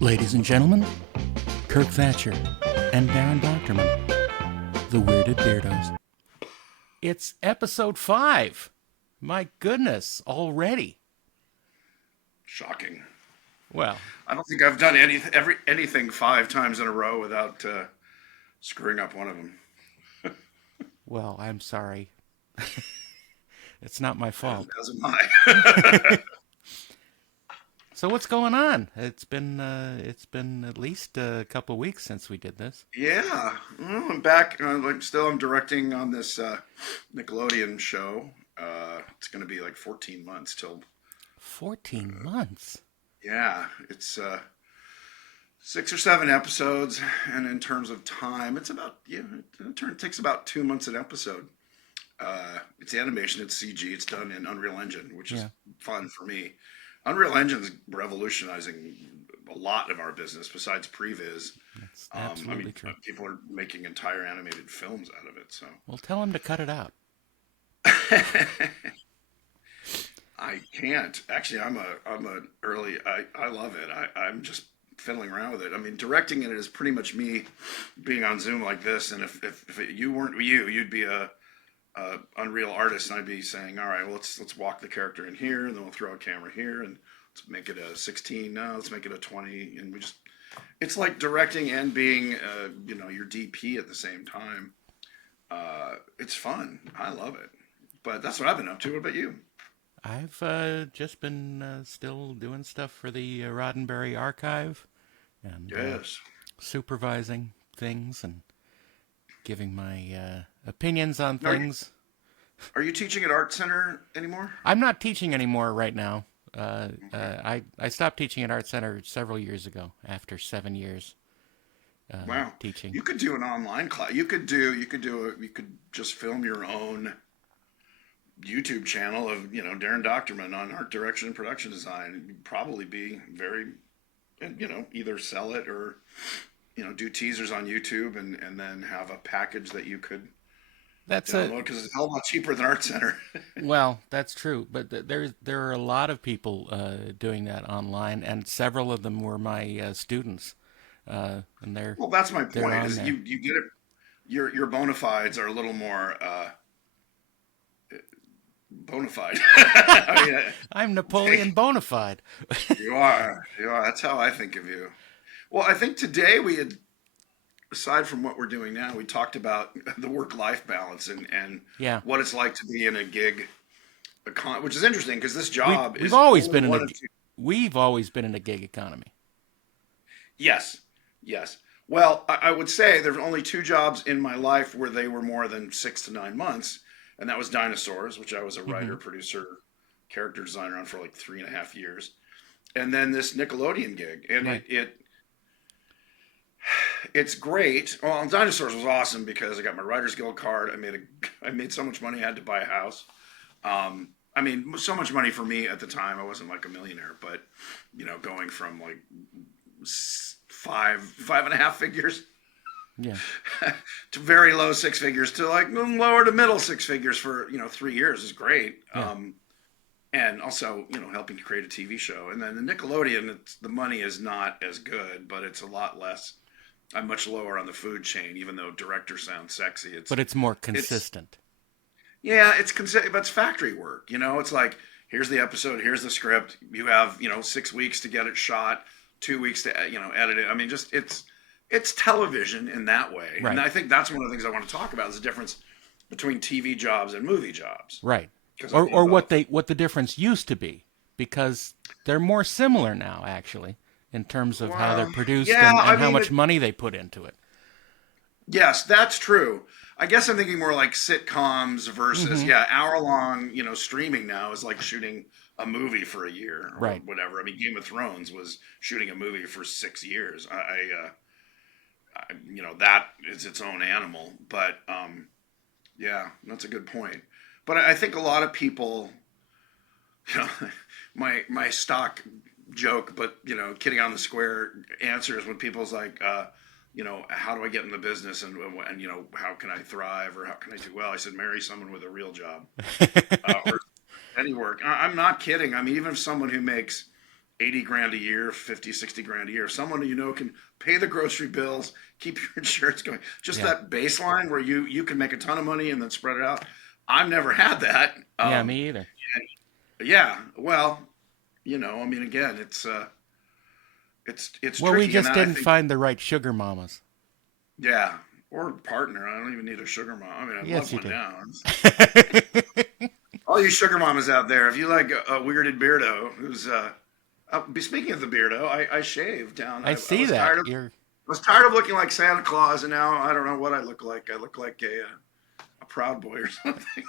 Ladies and gentlemen, Kirk Thatcher and Darren Doctorman, the Weirded Beardos. It's episode 5. My goodness, already. Shocking. Well, I don't think I've done anything 5 times in a row without screwing up one of them. well, I'm sorry. It's not my fault. As am I. So what's going on? It's been at least a couple weeks since we did this. Yeah, well, I'm back. I'm directing on this Nickelodeon show. It's going to be like 14 months till. 14 months. Yeah, it's 6 or 7 episodes, and in terms of time, it's about it takes about 2 months an episode. It's animation, it's CG, it's done in Unreal Engine, which is fun for me. Unreal Engine's revolutionizing a lot of our business besides previs. That's absolutely true. People are making entire animated films out of it. So, well, tell them to cut it out. I can't. Actually, I love it. I'm just fiddling around with it. I mean, directing it is pretty much me being on Zoom like this. And if you weren't you'd be a Unreal artist, and I'd be saying, all right, well, let's walk the character in here, and then we'll throw a camera here, and let's make it a 16. No, let's make it a 20, and it's like directing and being your DP at the same time. It's fun. I love it. But that's what I've been up to. What about you? I've just been still doing stuff for the Roddenberry Archive, and supervising things and giving my opinions on things. Are you teaching at Art Center anymore? I'm not teaching anymore right now. I stopped teaching at Art Center several years ago after 7 years. Wow, teaching. You could do an online class. You could just film your own YouTube channel of Darren Doctorman on art direction and production design. You'd probably be very, either sell it or do teasers on YouTube and then have a package that you could download, because it's a hell of a lot cheaper than Art Center. Well, that's true, but there are a lot of people doing that online, and several of them were my students. And that's my point. Is you get it. Your bona fides are a little more bona fide. I'm Napoleon Bonafide. You are. That's how I think of you. Well, I think today we had, aside from what we're doing now, we talked about the work-life balance and what it's like to be in a gig, which is interesting because this job we've always been in a gig economy. Yes. Well, I would say there's only 2 jobs in my life where they were more than 6 to 9 months, and that was Dinosaurs, which I was a writer, producer, character designer on for like 3.5 years, and then this Nickelodeon gig, and it's great. Well, Dinosaurs was awesome because I got my Writers Guild card. I made so much money I had to buy a house. So much money for me at the time. I wasn't like a millionaire, but going from like 5.5 figures, to very low 6 figures to like lower to middle 6 figures for 3 years is great. And also, helping to create a TV show. And then the Nickelodeon, the money is not as good, but it's a lot less. I'm much lower on the food chain, even though director sounds sexy. But it's more consistent. It's factory work. It's like, here's the episode, here's the script. You have, 6 weeks to get it shot, 2 weeks to, edit it. I mean, just it's television in that way. Right. And I think that's one of the things I want to talk about is the difference between TV jobs and movie jobs. Right. Or what the difference used to be, because they're more similar now, actually, in terms of how they're produced and how much money they put into it. Yes, that's true. I guess I'm thinking more like sitcoms versus hour-long, streaming now is like shooting a movie for a year or whatever. I mean, Game of Thrones was shooting a movie for 6 years. That is its own animal. But that's a good point. But I think a lot of people, my stock joke, but kidding on the square answer is when people's like, how do I get in the business and how can I thrive or how can I do well? I said, marry someone with a real job or any work. I'm not kidding. I mean, even if someone who makes 80 grand a year, 50, 60 grand a year. Someone you know can pay the grocery bills, keep your insurance going. Just Yeah. that baseline where you can make a ton of money and then spread it out. I've never had that. Yeah, me either. Yeah, well, I mean, again, it's Well, we tricky, and just I didn't think, find the right sugar mamas. yeah, or partner. I don't even need a sugar mom. I mean, I'd Yes, love you one do. now. All you sugar mamas out there, if you like a weirded Beardo, who's speaking of the Beardo, I shaved down. I I see was that. tired of looking like Santa Claus, and now I don't know what I look like. I look like a Proud Boy or something.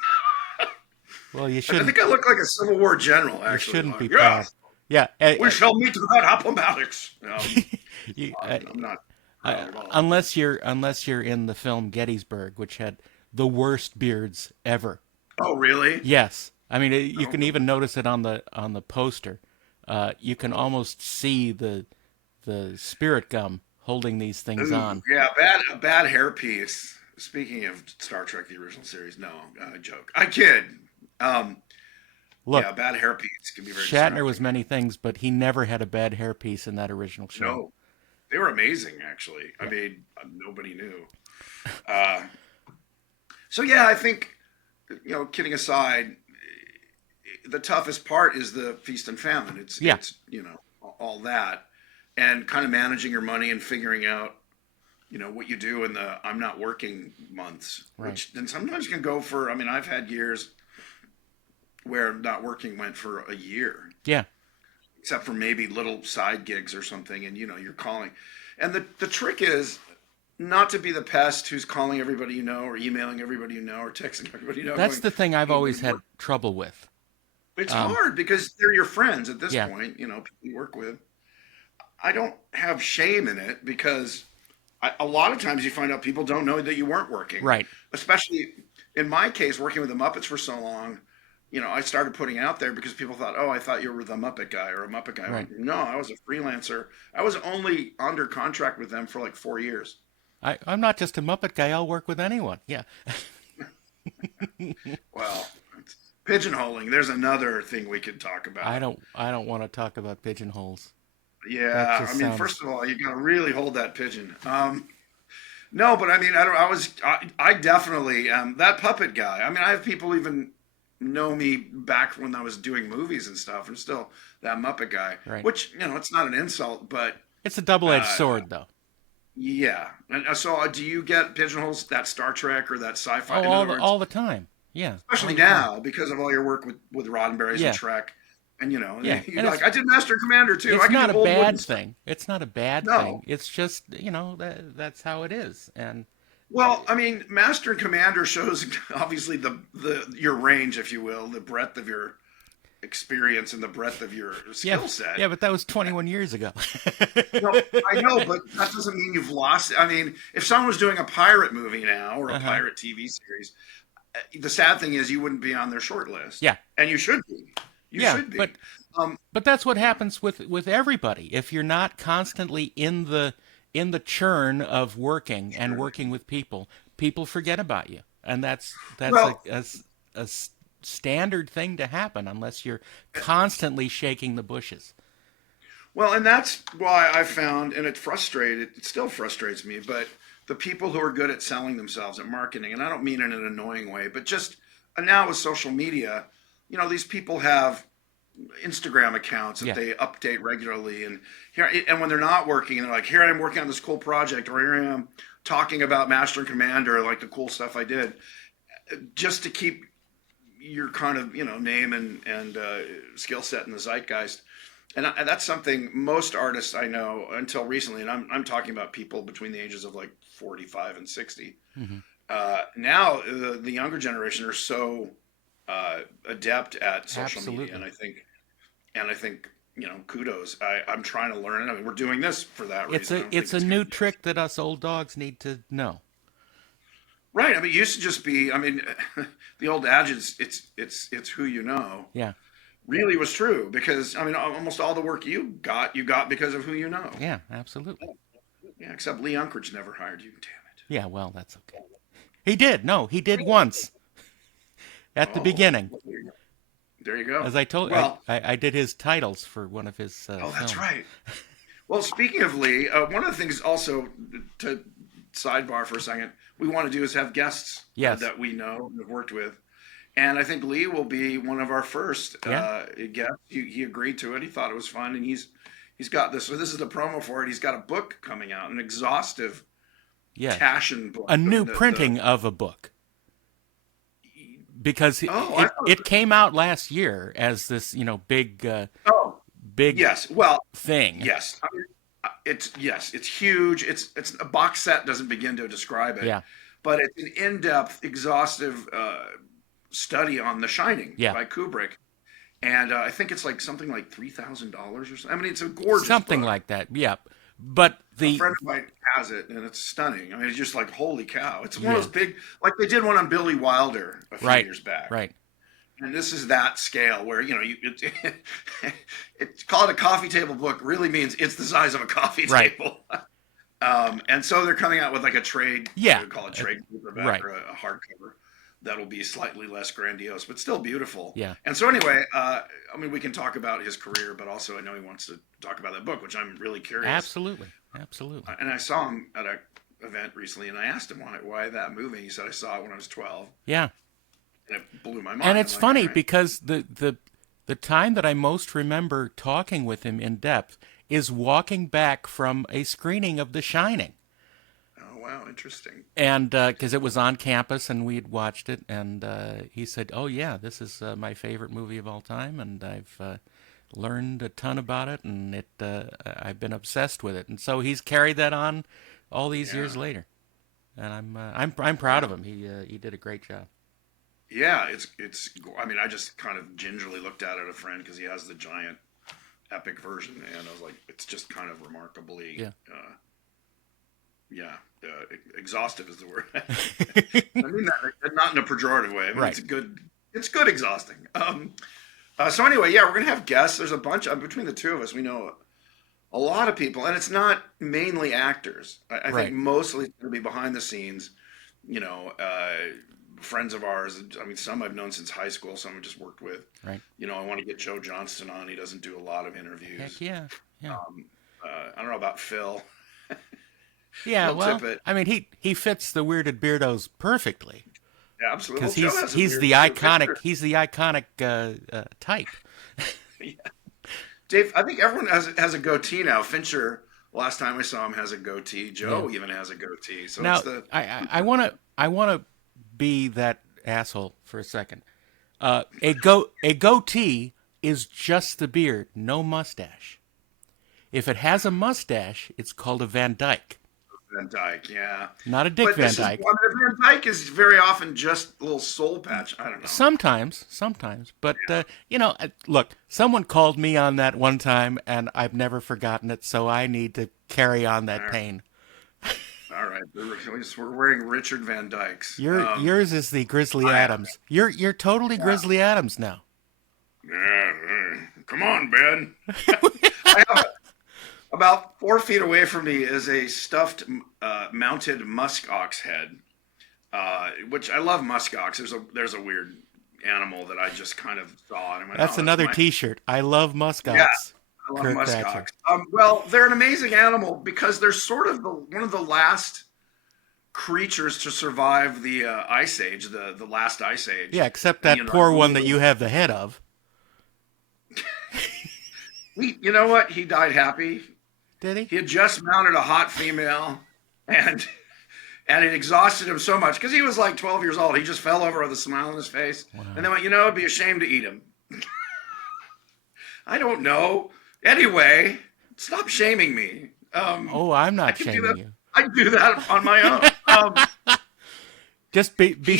Well, you I shouldn't. think I look like a Civil War general, You actually. shouldn't Like, be proud. yes, Yeah. we shall meet without appomattox. You, I'm not proud at all. But unless you're in the film Gettysburg, which had the worst beards ever. oh, really? Yes, I mean you Oh, can even notice it on the poster. You can almost see the spirit gum holding these things ooh, on. yeah, a bad hairpiece. Speaking of Star Trek, the original series, no, joke. I kid. Um, yeah, Look, a bad hairpiece can be very Shatner was distracting. many things, but he never had a bad hairpiece in that original show. No, they were amazing, actually. I Yeah. mean, nobody knew. Uh, so yeah, I think kidding aside, the toughest part is the feast and famine. Yeah. It's all that, and kind of managing your money and figuring out what you do in the I'm not working months, Right. which then sometimes can go for. I mean, I've had years where not working went for a year, Yeah. except for maybe little side gigs or something, and you're calling. And the trick is not to be the pest who's calling everybody you know, or emailing everybody you know, or texting everybody you know. That's Going, the thing I've hey, always had trouble with. it's Um, hard because they're your friends at this yeah. point. People you work with. I don't have shame in it because a lot of times you find out people don't know that you weren't working, Right. especially in my case, working with the Muppets for so long. I started putting it out there because people thought, oh, I thought you were the Muppet guy or a Muppet guy. I Right. went, no, I was a freelancer. I was only under contract with them for like 4 years. I'm not just a Muppet guy. I'll work with anyone. Yeah. Well, pigeonholing. There's another thing we could talk I about. don't. I don't want to talk about pigeonholes. That Yeah, I just mean, sounds. first of all, you got to really hold that pigeon. No, but I mean, I don't. I definitely that puppet guy. I mean, I have people even know me back when I was doing movies and stuff, and still that Muppet guy. Right. Which it's not an insult, but It's a double-edged uh, sword, though. yeah. And so, do you get pigeonholes that Star Trek or that sci-fi? Oh, In other words, all the time. Yeah. All especially the time. now because of all your work with Roddenberry's and Yeah. Trek, and Yeah. you're And like, I did Master and Commander too. I it's can not do a old wooden bad stuff. thing. It's not a bad thing. No. It's just that's how it is. And Well, I mean, Master and Commander shows obviously the your range, if you will, the breadth of your experience and the breadth of your yeah. skill set. Yeah. But that was 21 years ago. No, I know, but that doesn't mean you've lost. I mean, if someone was doing a pirate movie now or a Uh-huh. pirate TV series, the sad thing is you wouldn't be on their short list, Yeah. and you should be. You Yeah. should be. Um, But that's what happens with everybody. If you're not constantly in the churn of working and sure. working with people, people forget about you, and that's Well, a standard thing to happen unless you're constantly shaking the bushes. well, and that's why I found, and it still frustrates me, but the people who are good at selling themselves at marketing, and I don't mean in an annoying way, but just and now with social media, these people have Instagram accounts that Yeah. they update regularly, and when they're not working, and they're like, here I am working on this cool project, or here I am talking about Master and Commander, like the cool stuff I did, just to keep your kind of name and skill set in the zeitgeist. And that's something most artists I know until recently, and I'm talking about people between the ages of like 45 and 60. Hmm. Now the younger generation are so adept at social media, Absolutely. and I think kudos. I'm trying to learn it. I mean, we're doing this for that It's reason. I a don't think it's a it's new going to be trick that us old dogs need to know. right. I mean, it used to just be. I mean, the old adage is it's who you know. Yeah. Really was true because I mean, almost all the work you got because of who you know. Yeah, absolutely. Yeah, except Lee Unkrich never hired you. Damn Yeah, well, that's okay. He did. No, he did once it. at the Oh, beginning. There you go. As I told, Well, I did his titles for one of his oh, that's films. right. Well, speaking of Lee, one of the things also to sidebar for a second, we want to do is have guests Yes. that we know and have worked with. And I think Lee will be one of our first Yeah. guests. He agreed to it. He thought it was fun, and he's got this. So this is the promo for it. He's got a book coming out, an exhaustive Yes. Taschen book. A new printing of a book. Because it came out last year as this, big big yes. Well, thing. yes. I mean, it's huge. It's a box set doesn't begin to describe it. Yeah. But it's an in-depth, exhaustive study on The Shining by Kubrick. And I think it's like something like $3,000 or something. I mean, it's a gorgeous something book. like that. Yeah. But a friend of mine has it, and it's stunning. I mean, it's just like, holy cow. It's one of those big, like they did one on Billy Wilder a few years back. Right. And this is that scale where, it's called a coffee table book really means it's the size of a coffee table. And so they're coming out with like a trade, we call it trade paperback or a hardcover that'll be slightly less grandiose, but still beautiful. Yeah. And so anyway, I mean, we can talk about his career, but also I know he wants to talk about that book, which I'm really curious. Absolutely. And I saw him at an event recently, and I asked him why that movie. He said, I saw it when I was 12. Yeah. And it blew my mind. And it's funny because the time that I most remember talking with him in depth is walking back from a screening of The Shining. Oh, wow. Interesting. And because it was on campus and we had watched it, and he said, oh, yeah, this is my favorite movie of all time, and I've learned a ton about it, and I've been obsessed with it. And so he's carried that on all these years later. And I'm proud of him. He did a great job. Yeah, it's. I mean, I just kind of gingerly looked at it at a friend because he has the giant epic version, and I was like, it's just kind of remarkably, exhaustive is the word. I mean that not in a pejorative way. I mean, it's good exhausting. So anyway, we're gonna have guests. There's a bunch between the two of us. We know a lot of people, and it's not mainly actors. I think mostly it's gonna be behind the scenes. Friends of ours. I mean, some I've known since high school. Some I've just worked with. Right. I want to get Joe Johnston on. He doesn't do a lot of interviews. Heck yeah. I don't know about Phil. Yeah, well, I mean, he fits the Weirded Beardos perfectly. Yeah, absolutely. Because he's the iconic type. Yeah. Dave, I think everyone has a goatee now. Fincher, last time I saw him, has a goatee. Joe even has a goatee. So now, it's I want to be that asshole for a second. A goatee is just the beard, no mustache. If it has a mustache, it's called a Van Dyke. Van Dyke, yeah. Not a Dick Van Dyke. Van Dyke is very often just a little soul patch. I don't know. Sometimes. But, look, someone called me on that one time, and I've never forgotten it, so I need to carry on that pain. All right. We're wearing Richard Van Dykes. Yours is the Grizzly Adams. You're totally Grizzly Adams now. Come on, Ben. About 4 feet away from me is a stuffed mounted musk ox head, which I love musk ox. There's a weird animal that I just kind of saw. And I went, that's another T-shirt. I love musk ox. Yeah, I love musk ox. Well, they're an amazing animal because they're sort of one of the last creatures to survive the ice age, the last ice age. Yeah, except that poor one that you have the head of. You know what? He died happy. Did he? He had just mounted a hot female, and it exhausted him so much because he was like 12 years old. He just fell over with a smile on his face, and they went, it'd be a shame to eat him. I don't know. Anyway, stop shaming me. I'm not shaming you. I do that on my own. Just be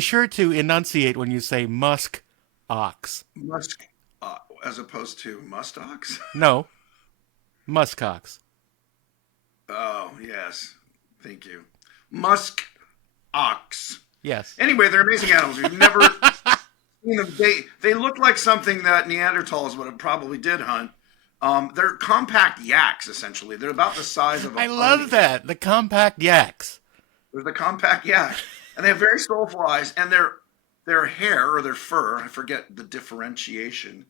sure to enunciate when you say musk ox. Musk, as opposed to must ox. No. Musk ox. Oh, yes. Thank you. Musk ox. Yes. Anyway, they're amazing animals. You've never seen them. They look like something that Neanderthals would have probably did hunt. They're compact yaks, essentially. They're about the size of a I love that. The compact yaks. They're the compact yak. And they have very soulful eyes. And they're their hair or their fur, I forget the differentiation,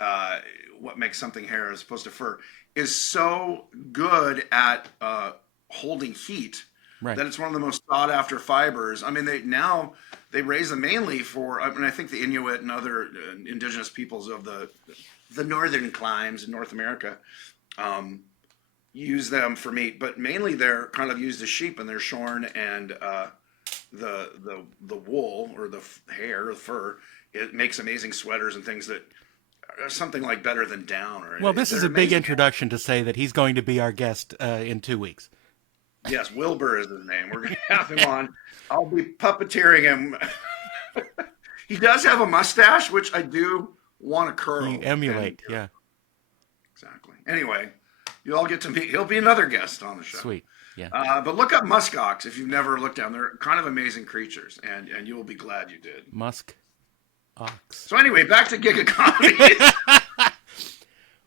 uh, what makes something hair as opposed to fur, is so good at holding heat Right. that it's one of the most sought after fibers. I mean, they raise them mainly for. I mean, I think the Inuit and other indigenous peoples of the northern climes in North America um, use them for meat, but mainly they're kind of used as sheep, and they're shorn, and the wool or the hair, the fur, it makes amazing sweaters and things that are something like better than down. Or Well, this is they're a big amazing. introduction to say that he's going to be our guest in 2 weeks. Yes, Wilbur is his name. We're gonna have him on. I'll be puppeteering him. He does have a mustache, which I do want to You curl. And emulate, yeah. exactly. Anyway, you all get to meet. He'll be another guest on the show. Sweet, yeah. But look up muskox if you've never looked down. They're kind of amazing creatures, and you will be glad you did. Musk ox. So anyway, back to gig economy.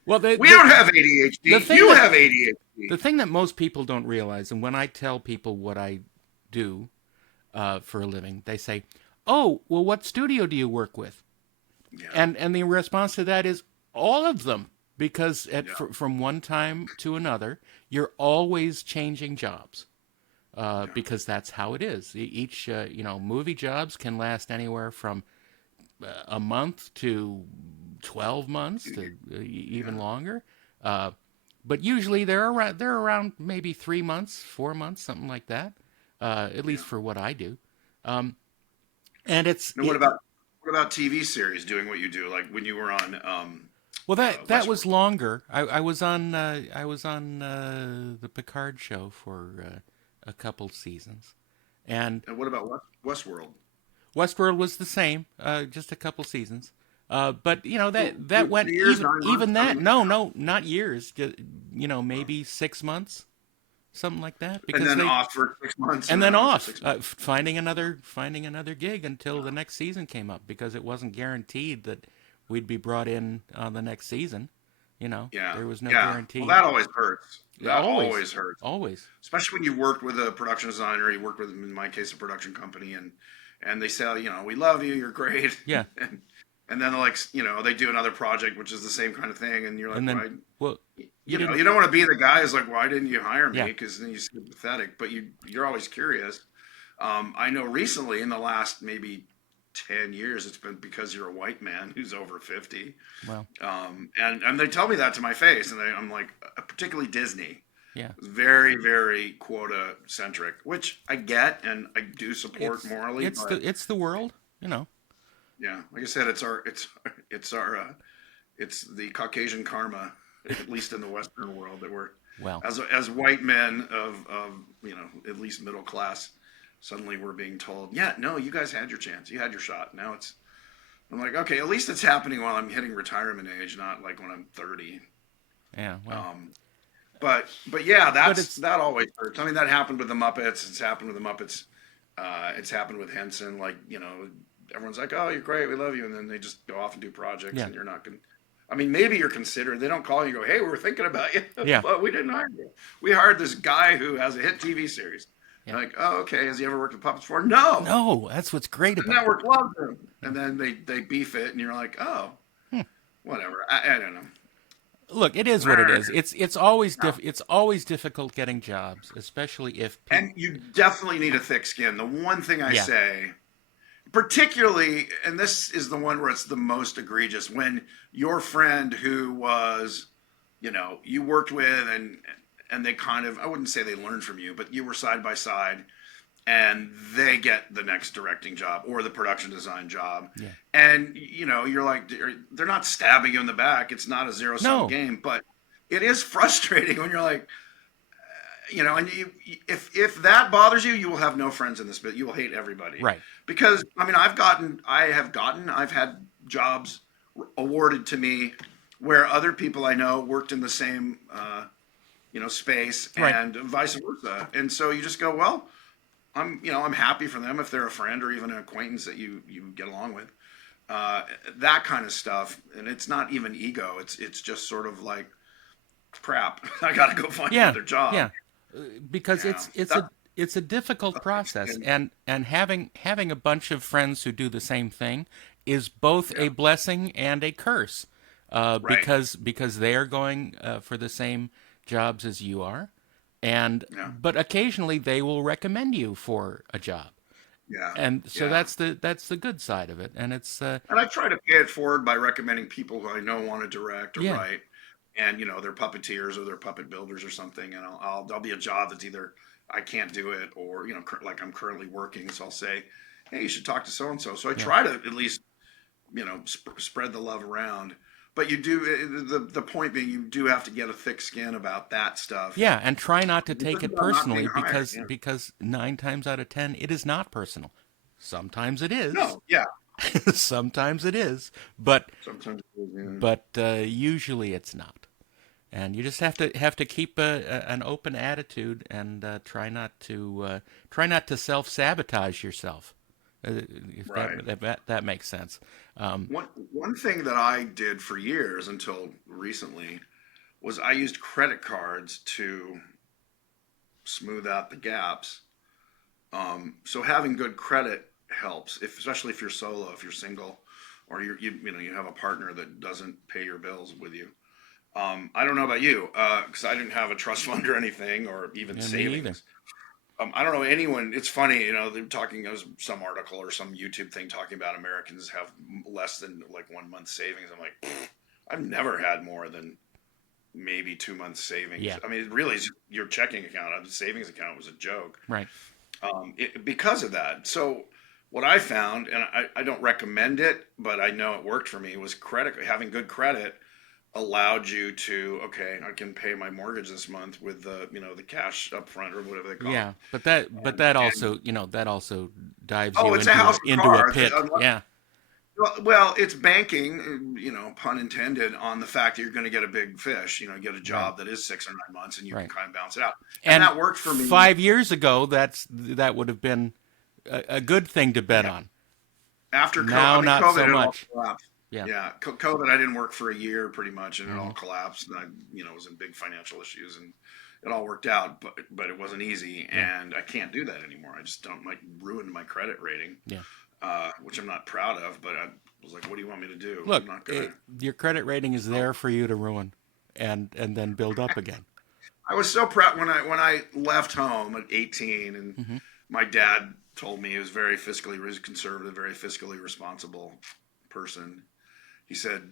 Well, We don't have ADHD. You have ADHD. The thing that most people don't realize, and when I tell people what I do for a living, they say, "Oh, well, what studio do you work with?" Yeah. And the response to that is all of them, because Yeah. from one time to another, you're always changing jobs, because that's how it is. Each movie jobs can last anywhere from a month to 12 months to even longer. But usually they're around maybe 3 months, 4 months, something like that. At least for what I do. And Now, what about TV series doing what you do? Like when you were on well, that was Westworld. longer. I was on the Picard show for a couple seasons, and And what about Westworld? Westworld was the same, just a couple seasons. But that Two went years, even 9 months? I that. mean, No, not years. Just, maybe 6 months, something like that. and Because then off for 6 months, and then on for off, 6 months. finding another gig until the next season came up, because it wasn't guaranteed that we'd be brought in on the next season. Yeah, There was no yeah. guarantee. Well, that always hurts. That Always, always hurts, always. especially when you worked with a production designer. You worked with, in my case, a production company, and they say, we love you, you're great, Yeah. and then like they do another project which is the same kind of thing, and you're like, And then, why? well, You didn't. don't want to be the guy who's like, why didn't you hire me? Yeah. Because then you seem pathetic. But you're always curious. I know recently in the last maybe 10 years, it's been because you're a white man who's over 50. Well, And they tell me that to my face, and I'm like, particularly Disney. yeah. Very, very quota centric, which I get and I do support morally. It's but it's the world. yeah, like I said, it's the Caucasian karma, at least in the Western world, that we're Well, as white men of at least middle class. Suddenly we're being told, yeah, no, you guys had your chance, you had your shot. Now I'm like, okay, at least it's happening while I'm hitting retirement age, not like when I'm 30. yeah. Well, But yeah, but it's that always hurts. I mean, that happened with the Muppets. It's happened with the Muppets. It's happened with Henson. Like, everyone's like, "Oh, you're great, we love you," and then they just go off and do projects, yeah, and you're not going. I mean, maybe you're considered. They don't call you and go, "Hey, we were thinking about you," yeah, but we didn't hire you. We hired this guy who has a hit TV series. yeah. Like, oh, okay. Has he ever worked with puppets before? No. No, that's what's great The about it. network loves him, and then they beef it, and you're like, oh, Hmm. whatever. I don't know. Look, it is what it is. It's always it's always difficult getting jobs, especially if And you definitely need a thick skin. The one thing I Yeah. say, particularly, and this is the one where it's the most egregious, when your friend who was, you worked with, and they kind of, I wouldn't say they learned from you, but you were side by side, and they get the next directing job or the production design job. Yeah. And, you're like, they're not stabbing you in the back. It's not a zero-sum No. game, but it is frustrating when you're like, and if that bothers you, you will have no friends in this bit. You will hate everybody. Right. Because, I mean, I've had jobs awarded to me where other people I know worked in the same, space, Right. and vice versa. And so you just go, well, I'm happy for them if they're a friend or even an acquaintance that you get along with, that kind of stuff. And it's not even ego. It's just sort of like, crap, I got to go find Yeah, another job. yeah. Because Yeah. it's a difficult process, And and having a bunch of friends who do the same thing is both yeah, a blessing and a curse, right. because they are going for the same jobs as you are, and Yeah, but occasionally they will recommend you for a job, yeah, and so yeah. that's the good side of it, and it's And I try to pay it forward by recommending people who I know want to direct or yeah, write, and they're puppeteers or they're puppet builders or something, and I'll be a job that's either I can't do it or like I'm currently working, so I'll say, hey, you should talk to so and so. So I yeah. try to at least spread the love around. But you do the point being you do have to get a thick skin about that stuff. Yeah, and try not to It's take just it about not being personally hired. because Yeah. 9 times out of 10 it is not personal. Sometimes it is, No. Yeah. sometimes it is, but Sometimes it is, yeah. usually it's not. And you just have to keep an open attitude and try not to self sabotage yourself. If Right. that makes sense. One thing that I did for years until recently was I used credit cards to smooth out the gaps. So having good credit helps, especially if you're solo, if you're single, or you have a partner that doesn't pay your bills with you. I don't know about you, because I didn't have a trust fund or anything, or even Yeah, me either. savings. I don't know anyone. It's funny, they're talking. There was some article or some YouTube thing talking about Americans have less than like 1 month savings. I'm like, I've never had more than maybe 2 months savings. Yeah, I mean, it really is your checking account. The savings account was a joke, right. because of that. So what I found, and I don't recommend it, but I know it worked for me, was having good credit allowed you to, okay, I can pay my mortgage this month with the cash up front or whatever they call it. Yeah, but that And also that also dives oh, you it's a house of into a cards. pit. Yeah, Well, it's banking, pun intended, on the fact that you're going to get a big fish, get a right, job that is 6 or 9 months and you can right. kind of bounce it out. And And that worked for me 5 years ago, that would have been a good thing to bet on. after COVID. I Now, mean, not COVID, so it all much. collapsed. Yeah. Yeah, COVID, I didn't work for a year pretty much, and it all Hmm. collapsed. And I was in big financial issues, and it all worked out, but it wasn't easy, Yeah. and I can't do that anymore. I just don't like ruined my credit rating, Yeah. which I'm not proud of. But I was like, what do you want me to do? I'm Look, not gonna. your credit rating is there for you to ruin, and then build up again. I was so proud when I left home at 18, and Hmm. my dad told me he was very fiscally conservative, very fiscally responsible person. He said,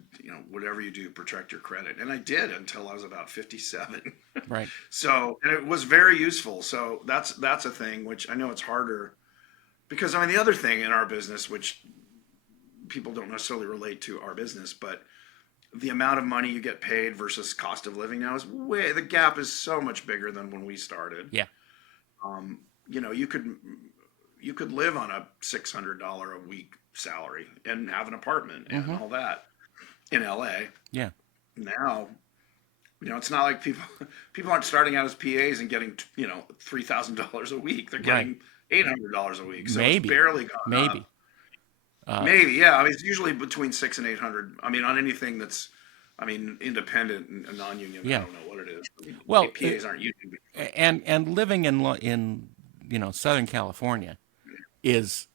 whatever you do, protect your credit. And I did until I was about 57. Right. So, and it was very useful. So that's a thing, which I know it's harder because, I mean, the other thing in our business, which people don't necessarily relate to our business, but the amount of money you get paid versus cost of living now the gap is so much bigger than when we started. Yeah. Um, you could live on a $600 a week salary and have an apartment and Hmm. all that in LA. Yeah. Now, it's not like people aren't starting out as PAs and getting $3,000 a week. They're Right. getting $800 a week, so it's Maybe. barely gone up. Maybe. Uh, Maybe, yeah. I mean, it's usually between 600 and 800. I mean, on anything that's, independent and non-union. I yeah. don't know what it is. I mean, Well, PAs aren't union. and living in Southern California is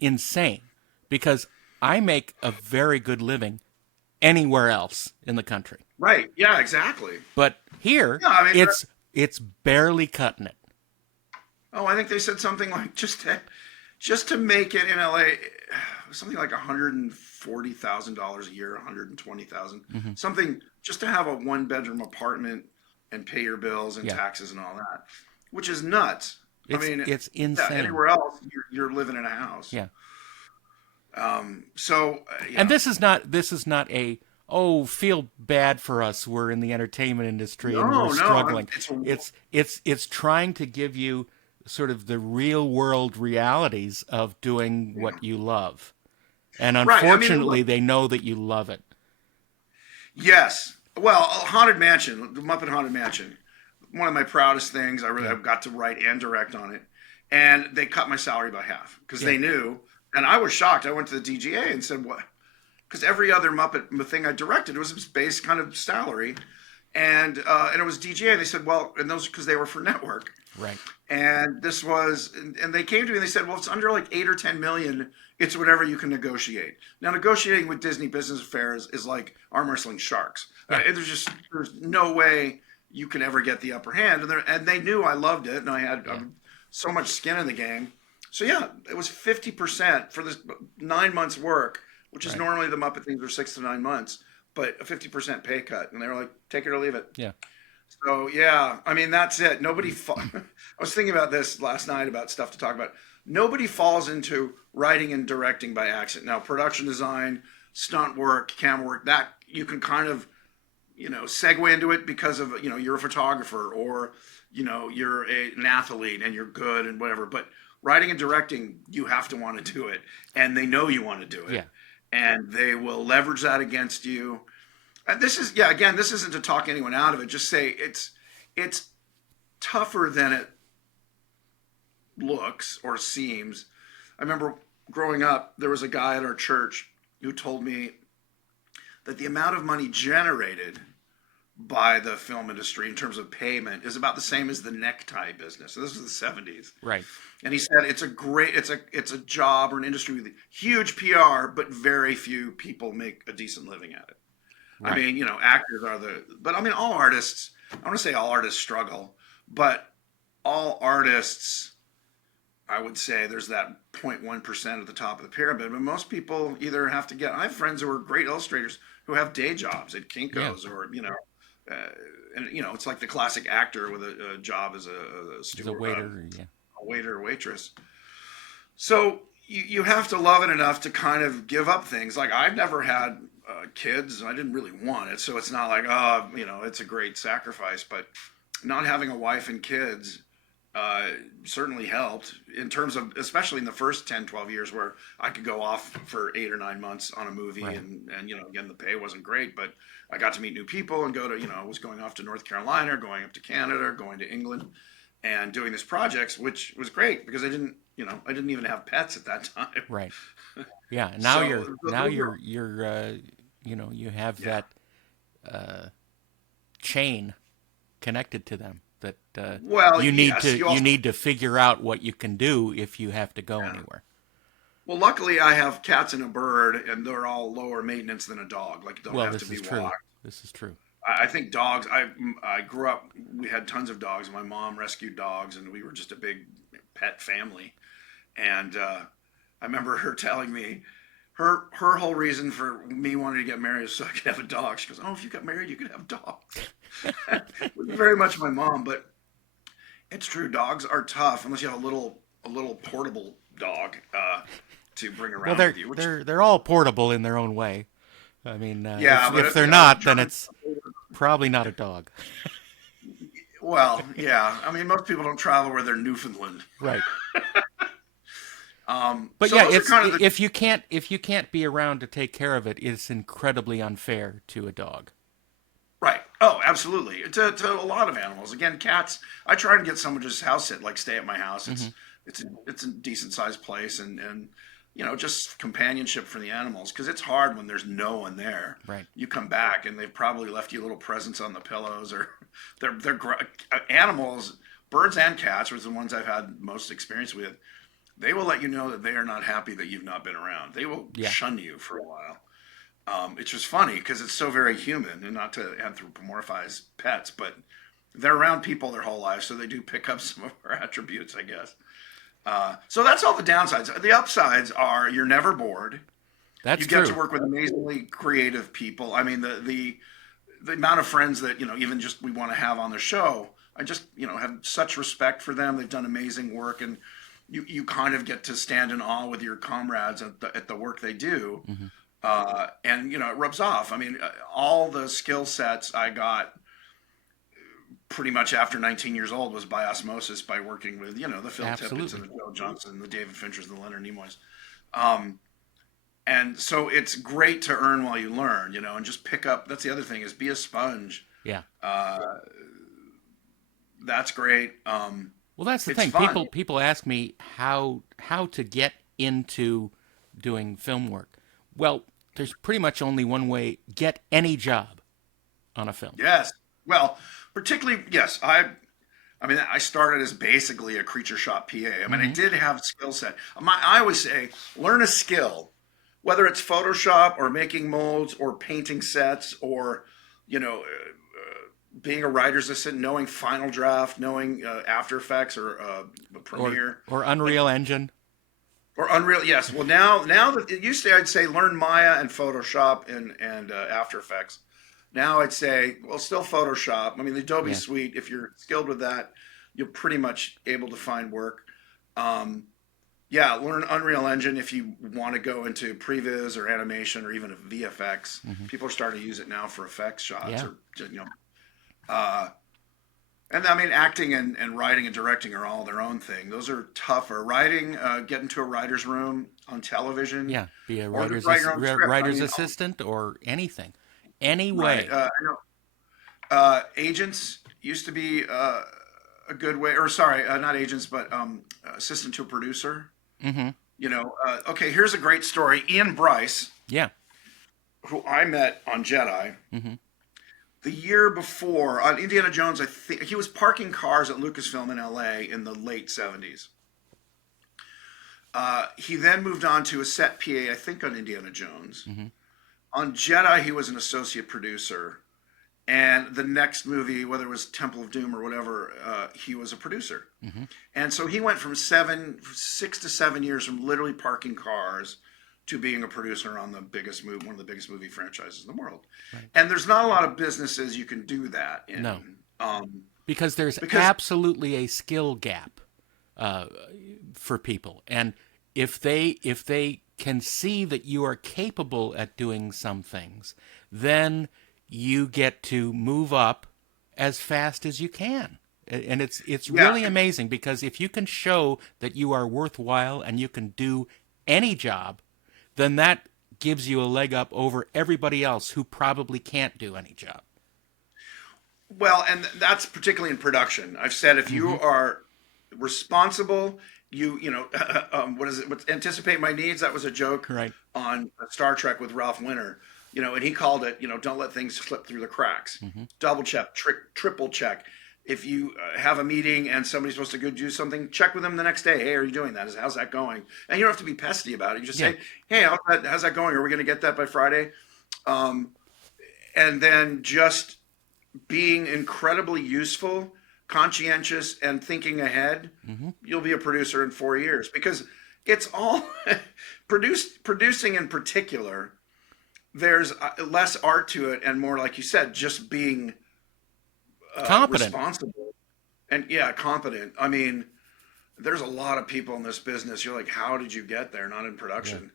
insane because I make a very good living anywhere else in the country, Right? Yeah, exactly. but here Yeah, I mean, it's barely cutting it. oh, I think they said something like just to make it in LA, something like $140,000 a year, 120,000, Hmm. something just to have a 1 bedroom apartment and pay your bills and Yeah, taxes and all that, which is nuts. I mean, it's yeah, insane. anywhere else you're living in a house. Yeah, So and yeah, this is not a, oh, feel bad for us, we're in the entertainment industry and we're no, no, struggling. it's It's trying to give you sort of the real world realities of doing yeah. what you love. And Right. I mean, unfortunately, they know that you love it. yes. Well, Haunted Mansion, the Muppet Haunted Mansion, one of my proudest things. Yeah. I've got to write and direct on it, and they cut my salary by half because Yeah. they knew, and I was shocked. I went to the DGA and said, "What?" Because every other Muppet thing I directed was base kind of salary, and it was DJ. And they said, well, and those because they were for network. Right. And this was, and they came to me and they said, well, it's under like 8 or 10 million. It's whatever you can negotiate. Now, negotiating with Disney Business Affairs is like arm wrestling sharks. Yeah. There's no way you can ever get the upper hand. And they knew I loved it, and I had so much skin in the game. So yeah, it was 50% for this 9 months work, which is normally the Muppet things are 6 to 9 months, but a 50% pay cut. And they were like, take it or leave it. Yeah. So yeah, I mean, that's it. I was thinking about this last night about stuff to talk about. Nobody falls into writing and directing by accident. Now, production design, stunt work, camera work, that you can kind of, segue into it because of, you're a photographer or, you're an athlete and you're good and whatever. But writing and directing, you have to want to do it. And they know you want to do it. Yeah. And they will leverage that against you. And this is, again, this isn't to talk anyone out of it. Just say it's tougher than it looks or seems. I remember growing up, there was a guy at our church who told me that the amount of money generated by the film industry in terms of payment is about the same as the necktie business. So this was the 70s. Right. And he said it's a job or an industry with huge PR, but very few people make a decent living at it. Right. I mean, actors but I mean, all artists, I want to say all artists struggle, but all artists, I would say there's that 0.1% at the top of the pyramid, but most people either have to I have friends who are great illustrators who have day jobs at Kinko's or, and it's like the classic actor with a job as a steward, a waiter, a waiter or waitress. So you have to love it enough to kind of give up things. Like I've never had kids, and I didn't really want it, so it's not like it's a great sacrifice. But not having a wife and kids certainly helped in terms of, especially in the first 10, 12 years where I could go off for 8 or 9 months on a movie, right. and again, the pay wasn't great, but I got to meet new people and go to, I was going off to North Carolina, going up to Canada, going to England, and doing these projects, which was great because I didn't even have pets at that time. Right. Yeah. Now you have that chain connected to them that you need to figure out what you can do if you have to go anywhere. Well, luckily I have cats and a bird, and they're all lower maintenance than a dog. Like don't have to be walked. This is true. I think dogs. I grew up. We had tons of dogs. My mom rescued dogs, and we were just a big pet family. And I remember her telling me her whole reason for me wanting to get married is so I could have a dog. She goes, "Oh, if you got married, you could have dogs." Very much my mom, but it's true. Dogs are tough unless you have a little portable dog to bring around with you. They're all portable in their own way. I mean, if they're not, then it's probably not a dog. Well, yeah. I mean, most people don't travel where they're Newfoundland. Right. But so if you can't be around to take care of it, it's incredibly unfair to a dog. Right. Oh, absolutely. To a lot of animals. Again, cats. I try to get someone to just house sit, like stay at my house. It's a decent sized place, and just companionship for the animals, because it's hard when there's no one there. Right. You come back and they've probably left you little presents on the pillows, or they're animals, birds and cats, which are the ones I've had most experience with. They will let you know that they are not happy that you've not been around. They will shun you for a while. It's just funny because it's so very human, and not to anthropomorphize pets, but they're around people their whole life, so they do pick up some of our attributes, I guess. So that's all the downsides. The upsides are you're never bored. You get to work with amazingly creative people. I mean, the amount of friends that even just we want to have on the show. I just have such respect for them. They've done amazing work, and you kind of get to stand in awe with your comrades at the work they do. Mm-hmm. And it rubs off. I mean, all the skill sets I got pretty much after 19 years old was by osmosis, by working with the Phil Tippett's and the Joe Johnson, the David Finchers, the Leonard Nimoys. And so it's great to earn while you learn, and just pick up. That's the other thing, is be a sponge. Yeah. That's great. Well, that's the thing. People ask me how to get into doing film work. Well, there's pretty much only one way: get any job on a film. Yes. Well, particularly, yes, I mean, I started as basically a creature shop PA. I mean, I Mm-hmm. did have skill set. I always say, learn a skill, whether it's Photoshop or making molds or painting sets or, you know, being a writer's assistant, knowing Final Draft, knowing After Effects or Or Premiere, like Unreal Engine. or Unreal. Yes. Well, now that it used to, I'd say learn Maya and Photoshop and After Effects. Now I'd say, well, still Photoshop. I mean, the Adobe Yeah. Suite. If you're skilled with that, you're pretty much able to find work. Um, yeah, learn Unreal Engine if you want to go into previs or animation or even VFX. Mm-hmm. People are starting to use it now for effects shots Yeah. or uh, and I mean, acting and writing and directing are all their own thing. Those are tougher. Writing, get into a writer's room on television, Yeah. Be a or write your own script. I writer's mean, assistant or anything. Any right. way. I know agents used to be a good way, or sorry, not agents, but assistant to a producer. Mm-hmm. Okay, here's a great story. Ian Bryce, Yeah. who I met on Jedi, Mm-hmm. the year before on Indiana Jones, I think he was parking cars at Lucasfilm in LA in the late 70s. He then moved on to a set PA, I think, on Indiana Jones. Mm-hmm. On Jedi, he was an associate producer. And the next movie, whether it was Temple of Doom or whatever, he was a producer. Mm-hmm. And so he went from 6 to 7 years from literally parking cars to being a producer on one of the biggest movie franchises in the world. Right. And there's not a lot of businesses you can do that in. No. Um, Because there's because absolutely a skill gap for people, and if they can see that you are capable at doing some things, then you get to move up as fast as you can. And it's yeah, really amazing, because if you can show that you are worthwhile and you can do any job, then that gives you a leg up over everybody else who probably can't do any job. well, and that's particularly in production. I've said if you Mm-hmm. are responsible, what is it? Anticipate my needs. That was a joke Right. on Star Trek with Ralph Winter. And he called it, don't let things slip through the cracks. Mm-hmm. Double check, triple check. If you have a meeting and somebody's supposed to go do something, check with them the next day. Hey, are you doing that? How's that going? And you don't have to be pesky about it. You just Yeah. say, hey, how's that going? Are we going to get that by Friday? And then just being incredibly useful, conscientious, and thinking ahead, Mm-hmm. you'll be a producer in 4 years, because it's all producing in particular. There's less art to it and more, like you said, just being Competent. responsible and competent. I mean, there's a lot of people in this business. You're like, how did you get there? Not in production.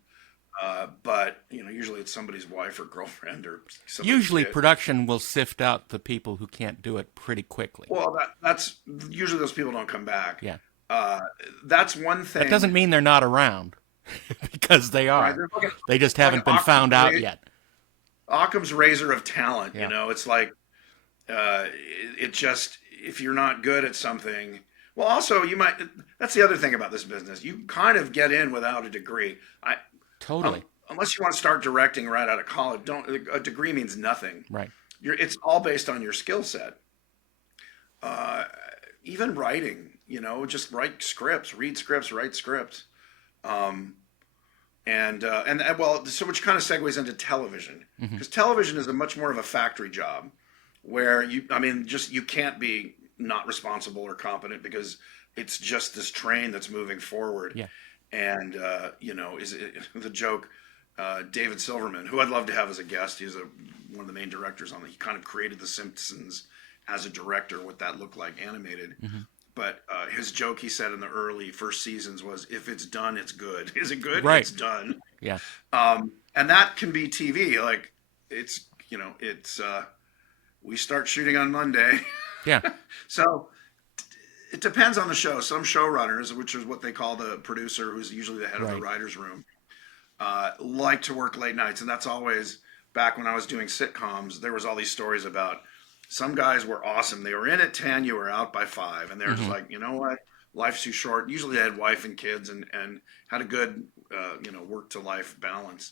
But usually it's somebody's wife or girlfriend or somebody's Usually kid. production will sift out the people who can't do it pretty quickly. Well, that's usually those people don't come back. Yeah. That's one thing. That doesn't mean they're not around, because they Right, are. okay, They just haven't been found out yet. Occam's razor of talent. Yeah. It's like it just, if you're not good at something. Well, also you might. That's the other thing about this business. You kind of get in without a degree. Totally. Unless you want to start directing right out of college, a degree means nothing. Right. It's all based on your skill set. Even writing, just write scripts, read scripts, write scripts. Well, so which kind of segues into television, Mm-hmm. because television is a much more of a factory job, where you can't be not responsible or competent, because it's just this train that's moving forward. Yeah. And is it the joke? David Silverman, who I'd love to have as a guest, he's one of the main directors on it. He kind of created The Simpsons as a director, what that looked like animated. Mm-hmm. But his joke, he said in the early first seasons, was, if it's done, it's good. Is it good? Right. It's done. Yeah. And that can be TV. Like, we start shooting on Monday. Yeah. So it depends on the show. Some showrunners, which is what they call the producer, who's usually the head of the writer's room, like to work late nights. And that's always, back when I was doing sitcoms, there was all these stories about some guys were awesome. They were in at 10, you were out by 5. And they're just like, you know what? Life's too short. Usually they had wife and kids and had a good, work to life balance.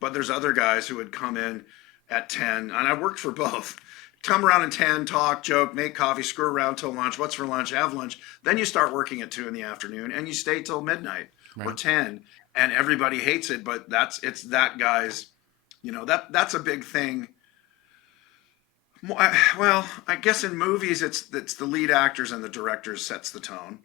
But there's other guys who would come in at 10, and I worked for both, come around at 10, talk, joke, make coffee, screw around till lunch. What's for lunch? Have lunch. Then you start working at 2 in the afternoon and you stay till midnight or Right. 10, and everybody hates it, but it's that guy's, that's a big thing. Well, I guess in movies it's the lead actors and the directors sets the tone,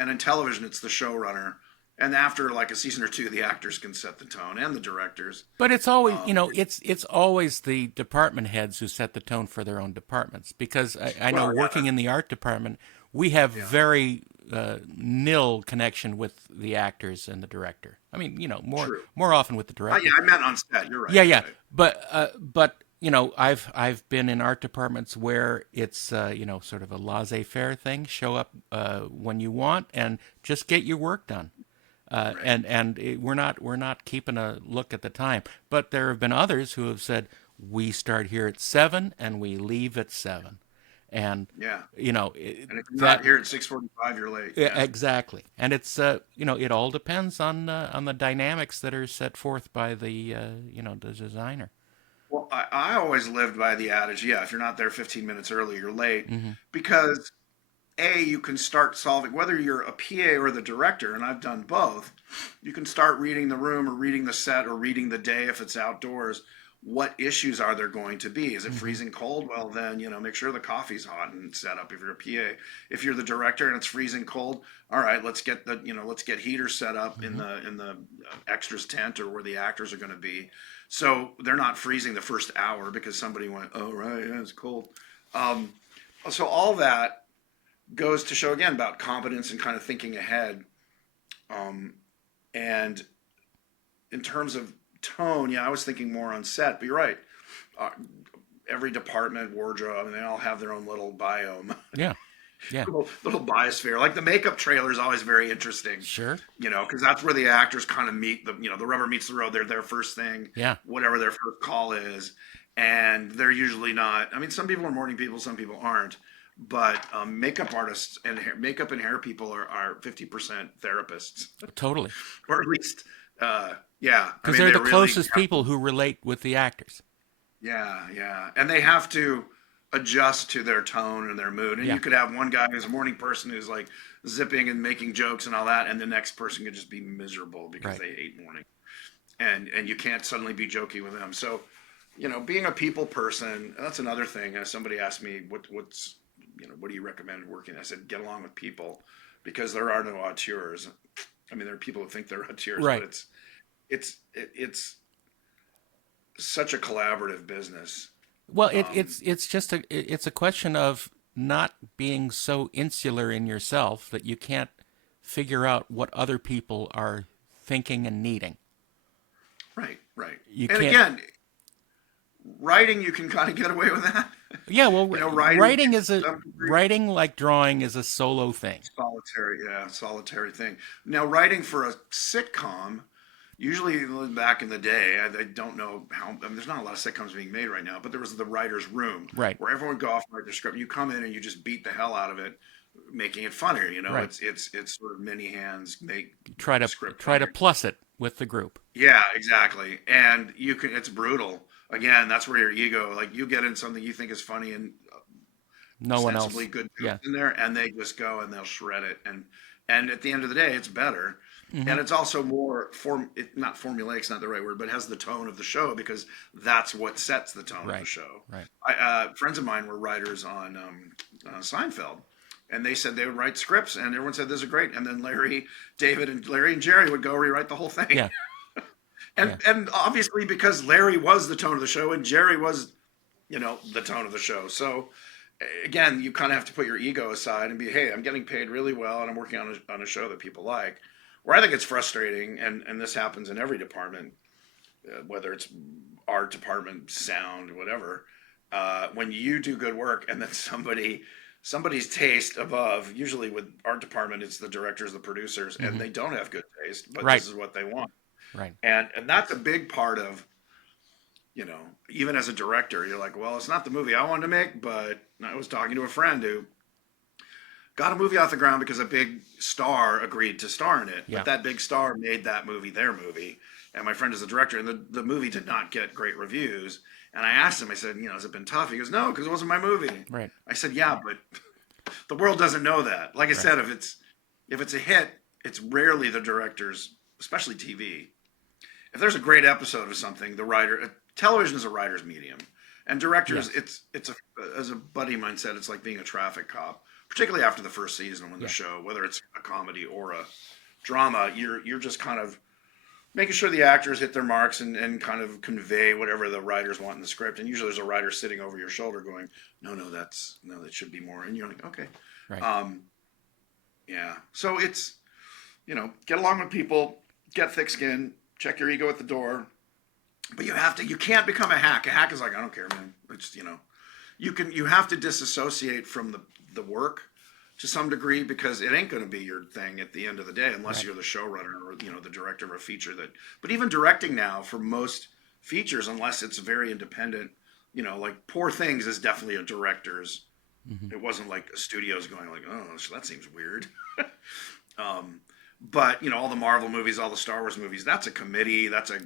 and in television it's the showrunner. And after like a season or two, the actors can set the tone and the directors. But it's always, it's always the department heads who set the tone for their own departments. Because I know Well, yeah, working in the art department, we have yeah, very nil connection with the actors and the director. I mean, true. more often with the Oh, director. yeah, I meant on set. You're right. Yeah, You're yeah. right. But I've been in art departments where it's sort of a laissez-faire thing. Show up when you want and just get your work done. Right. We're not keeping a look at the time. But there have been others who have said we start here at 7 and we leave at 7, and Yeah. you know And if you're that not here at 6:45, you're late. yeah, Yeah. exactly. And it's it all depends on the dynamics that are set forth by the designer. Well, I always lived by the adage, yeah, if you're not there 15 minutes early, you're late, Hmm. because you can start solving, whether you're a PA or the director, and I've done both, you can start reading the room or reading the set or reading the day if it's outdoors. What issues are there going to be? Is it Hmm. freezing cold? Well, then, make sure the coffee's hot and set up if you're a PA. If you're the director and it's freezing cold, all right, let's get heaters set up in Hmm. the extras tent or where the actors are going to be. So they're not freezing the first hour because somebody went, oh, right, yeah, it's cold. Um, so all that goes to show again about competence and kind of thinking ahead. Um, and in terms of tone, yeah, I was thinking more on set, but you're right. Uh, every department, wardrobe, I mean, they all have their own little biome, Yeah, yeah, little biosphere. Like the makeup trailer is always very interesting, sure, because that's where the actors kind of meet the rubber meets the road. They're their first thing, yeah, whatever their first call is. And they're usually not, I mean, some people are morning people, some people aren't. But makeup artists and makeup and hair people are 50% therapists, totally. or at least, yeah. I Because mean, they're they the really closest have to, people who relate with the actors. yeah, yeah, and they have to adjust to their tone and their mood. And Yeah, you could have one guy who's a morning person who's like zipping and making jokes and all that, and the next person could just be miserable because right. they hate morning, and you can't suddenly be jokey with them. So, being a people person, that's another thing. Somebody asked me what do you recommend working? I said, get along with people, because there are no auteurs. I mean, there are people who think they're auteurs, but Right. it's such a collaborative business. Well, Um, it's just it's a question of not being so insular in yourself that you can't figure out what other people are thinking and needing. right, right. You And can't. again, writing, you can kind of get away with that. Yeah, well, Writing writing is to a some degree, writing like drawing is a solo thing. solitary thing. Now, writing for a sitcom, usually back in the day, I don't know how. I mean, there's not a lot of sitcoms being made right now, but there was the writer's room Right. where everyone would go off and write their script. You come in and you just beat the hell out of it, making it funnier. Right. It's sort of many hands make Try the to script try to funnier. plus it with the group. Yeah, exactly. And you can. It's brutal. Again, that's where your ego, like you get in something you think is funny and No one ostensibly else. good Yeah. jokes in there, and they just go and they'll shred it. And at the end of the day, it's better. Hmm. And it's also more not formulaic, it's not the right word, but has the tone of the show, because that's what sets the tone of the Right. show. Right. Friends of mine were writers on Seinfeld, and they said they would write scripts, and everyone said this is great. And then Larry and Jerry would go rewrite the whole thing. Yeah. Yeah. And obviously because Larry was the tone of the show and Jerry was, the tone of the show. So again, you kind of have to put your ego aside and be, hey, I'm getting paid really well and I'm working on a show that people like. Where I think it's frustrating, and this happens in every department, whether it's art department, sound, whatever, when you do good work and then somebody's taste above, usually with art department, it's the directors, the producers, and Hmm. they don't have good taste, but Right. this is what they want. Right. And that's a big part of, even as a director, you're like, well, it's not the movie I wanted to make, but I was talking to a friend who got a movie off the ground because a big star agreed to star in it. Yeah. But that big star made that movie their movie. and my friend is the director, and the movie did not get great reviews. And I asked him, I said, has it been tough? He goes, no, because it wasn't my movie. Right. I said, yeah, but the world doesn't know that. Like I said, if it's a hit, it's rarely the director's, especially TV. If there's a great episode of something, television is a writer's medium, and directors, it's as a buddy of mine said, it's like being a traffic cop, particularly after the first season when the show, whether it's a comedy or a drama, you're just kind of making sure the actors hit their marks and kind of convey whatever the writers want in the script. And usually there's a writer sitting over your shoulder going, no, that should be more. And you're like, okay. Right. Yeah. So it's, get along with people, get thick skin, check your ego at the door. But you can't become a hack. A hack is like, I don't care, man. It's, you have to disassociate from the work to some degree, because it ain't going to be your thing at the end of the day, unless you're the showrunner or, the director of a feature but even directing now for most features, unless it's very independent, like Poor Things is definitely a director's. It wasn't like a studio's going like, oh, that seems weird. But all the Marvel movies, all the Star Wars movies, that's a committee. That's a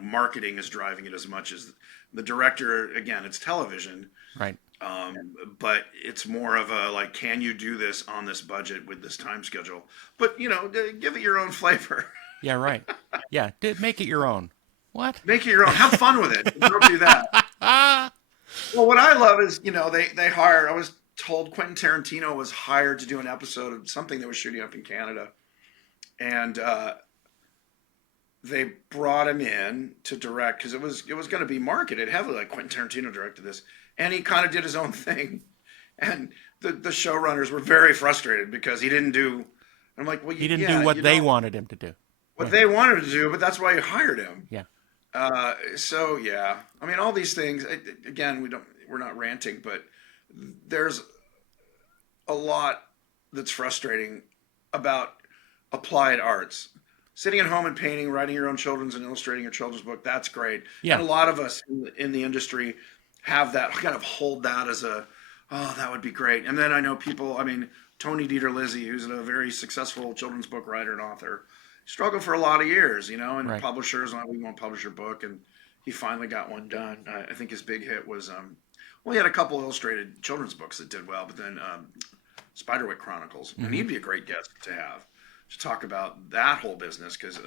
marketing is driving it as much as the director. Again, it's television, right? But it's more of a like, can you do this on this budget with this time schedule? But give it your own flavor. Yeah, right. Yeah, make it your own. What? Make it your own. Have fun with it. Don't do that. Well, what I love is they hired. I was told Quentin Tarantino was hired to do an episode of something they were shooting up in Canada. And they brought him in to direct because it was going to be marketed heavily. Like Quentin Tarantino directed this, and he kind of did his own thing. And the showrunners were very frustrated because he didn't do. I'm like, well, he didn't do what they wanted him to do. What they wanted to do, but that's why you hired him. Yeah. So yeah, I mean, all these things. Again, we're not ranting, but there's a lot that's frustrating about applied arts. Sitting at home and painting, writing your own children's and illustrating your children's book, that's great. Yeah. And a lot of us in the industry have that, kind of hold that as that would be great. And then I know people, Tony Dieter Lizzie, who's a very successful children's book writer and author, struggled for a lot of years, and publishers, we won't publish your book. And he finally got one done. I think his big hit was, he had a couple illustrated children's books that did well, but then Spiderwick Chronicles. Mm-hmm. And he'd be a great guest to have. To talk about that whole business, because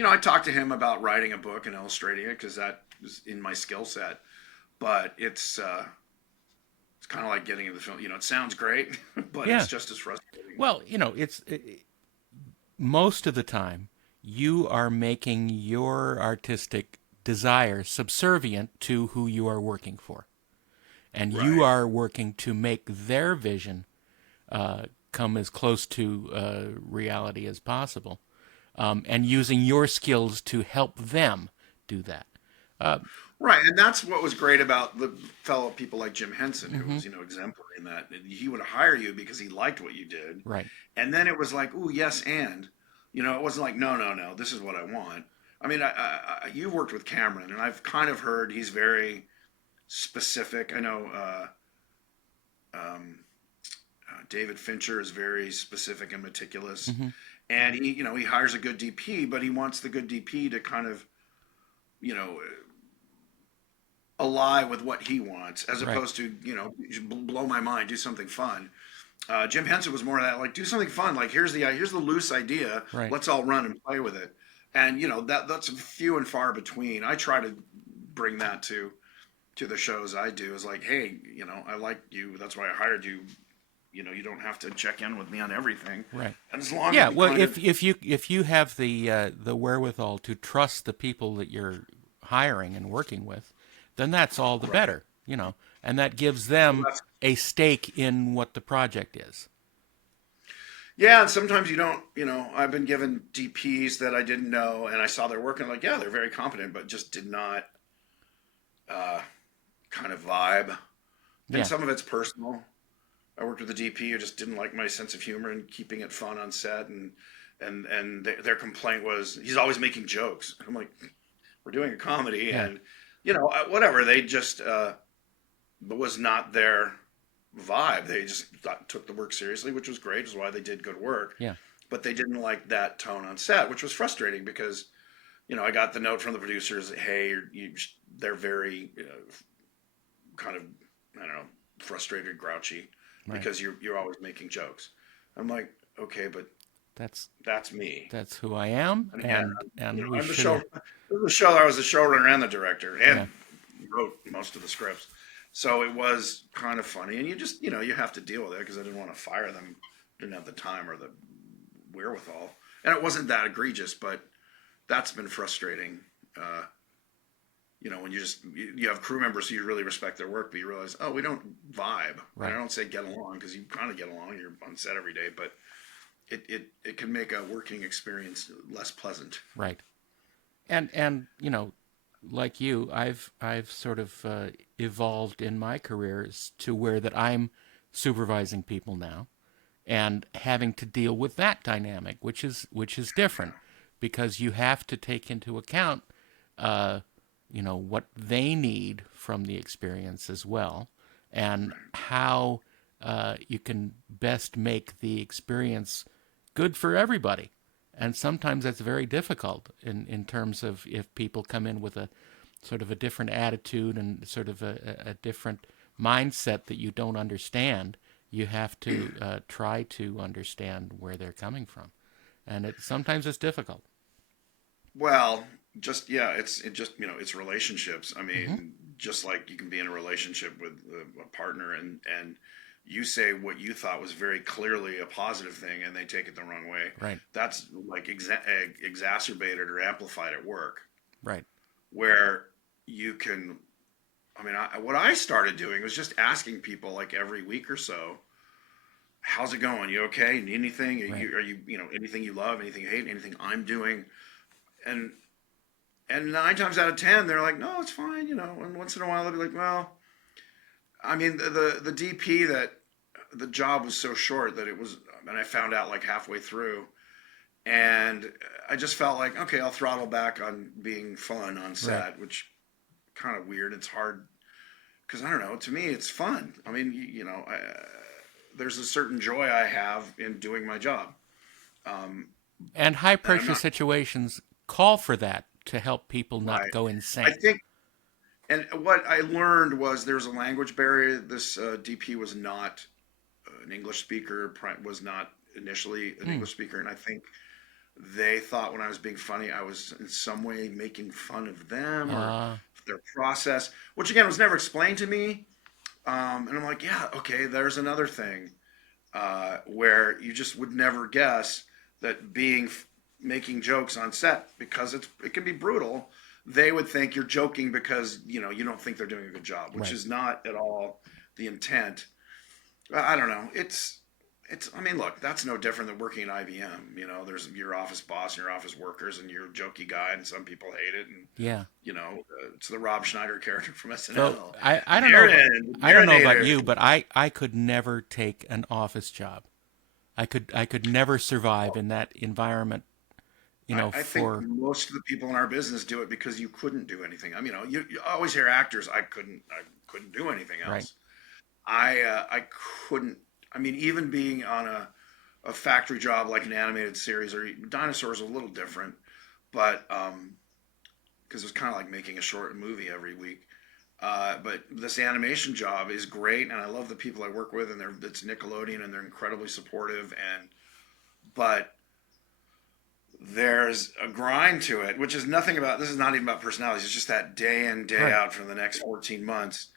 I talked to him about writing a book and illustrating it because that was in my skill set. But it's kind of like getting into the film. It sounds great, but it's just as frustrating. Well, most of the time you are making your artistic desire subservient to who you are working for, and you are working to make their vision come as close to reality as possible, and using your skills to help them do that. Right, and that's what was great about the fellow people like Jim Henson, who was exemplary in that. He would hire you because he liked what you did, right? And then it was like, ooh, yes, and it wasn't like, no, this is what I want. You worked with Cameron, and I've kind of heard he's very specific. I know. David Fincher is very specific and meticulous, and he hires a good DP, but he wants the good DP to kind of, ally with what he wants, as opposed to blow my mind, do something fun. Jim Henson was more of that, like, do something fun, like here's the loose idea, let's all run and play with it, and that's few and far between. I try to bring that to the shows I do, is like, hey, I like you, that's why I hired you. You don't have to check in with me on everything. Right. And as long as if you have the wherewithal to trust the people that you're hiring and working with, then that's all the better, and that gives them a stake in what the project is. Yeah, and sometimes you don't, I've been given DPs that I didn't know, and I saw their work, and like, yeah, they're very competent, but just did not kind of vibe. And some of it's personal. I worked with a DP who just didn't like my sense of humor and keeping it fun on set, and their complaint was he's always making jokes. I'm like, we're doing a comedy, and whatever. They just was not their vibe. They just took the work seriously, which was great. Which is why they did good work. Yeah. But they didn't like that tone on set, which was frustrating because I got the note from the producers, hey, they're very kind of, I don't know, frustrated, grouchy Right. because you're always making jokes. I'm like, okay, but That's that's me. that's who I am, And again, and we I'm the should. show. I was the showrunner and the director, Yeah. and wrote most of the scripts. So it was kind of funny, and you just, you have to deal with it because I didn't want to fire them. Didn't have the time or the wherewithal, and it wasn't that egregious, but that's been frustrating. Uh, when you have crew members who you really respect their work, but you realize, oh, we don't vibe. And Right. I don't say get along because you kind of get along. You're on set every day, but it can make a working experience less pleasant. Right. And like you, I've sort of evolved in my careers to where that I'm supervising people now, and having to deal with that dynamic, which is different, because you have to take into account, what they need from the experience as well, and how you can best make the experience good for everybody. And sometimes that's very difficult in terms of if people come in with a sort of a different attitude and sort of a different mindset that you don't understand. You have to try to understand where they're coming from, and sometimes it's difficult. Well, just yeah, it's relationships. I Mm-hmm. mean, just like you can be in a relationship with a partner, and you say what you thought was very clearly a positive thing, and they take it the wrong way. Right. That's like exacerbated or amplified at work, Right. where you can. I mean, what I started doing was just asking people like every week or so, "How's it going? You okay? Need anything? Right. Are you anything you love? Anything you hate? Anything I'm doing?" And nine times out of ten, they're like, no, it's fine, And once in a while, they'll be like, well, I mean, the DP that the job was so short that it was, and I found out like halfway through, and I just felt like, okay, I'll throttle back on being fun on Right. set, which kind of weird. It's hard because I don't know. To me, it's fun. I mean, there's a certain joy I have in doing my job, um, And high and I'm pressure not situations call for that to help people not right. go I insane. think And what I learned was there's a language barrier. This DP was not an English speaker, was not initially an Hmm. English speaker. And I think they thought when I was being funny, I was in some way making fun of them or Uh, their process, which again was never explained to me. And I'm like, yeah, okay, there's another thing where you just would never guess that making jokes on set because it can be brutal. They would think you're joking because you don't think they're doing a good job, which right. is not at all the intent. I don't know. It's. I mean, look, that's no different than working at IBM. There's your office boss and your office workers, and you're a jokey guy, and some people hate it, and Yeah. it's the Rob Schneider character from So SNL. I don't know about Darren, I don't know about Darrenators. you, but I could never take an office job. I could never survive in that environment. I think For most of the people in our business do it because you couldn't do anything. I mean, you always hear actors, I couldn't do anything right. else. I couldn't. I mean, even being on a factory job like an animated series or Dinosaurs, a little different, but because it's kind of like making a short movie every week. But this animation job is great, and I love the people I work with, and it's Nickelodeon, and they're incredibly supportive. But there's a grind to it, which is nothing about. This is not even about personalities. It's just that day in, day Right. out for the next 14 months.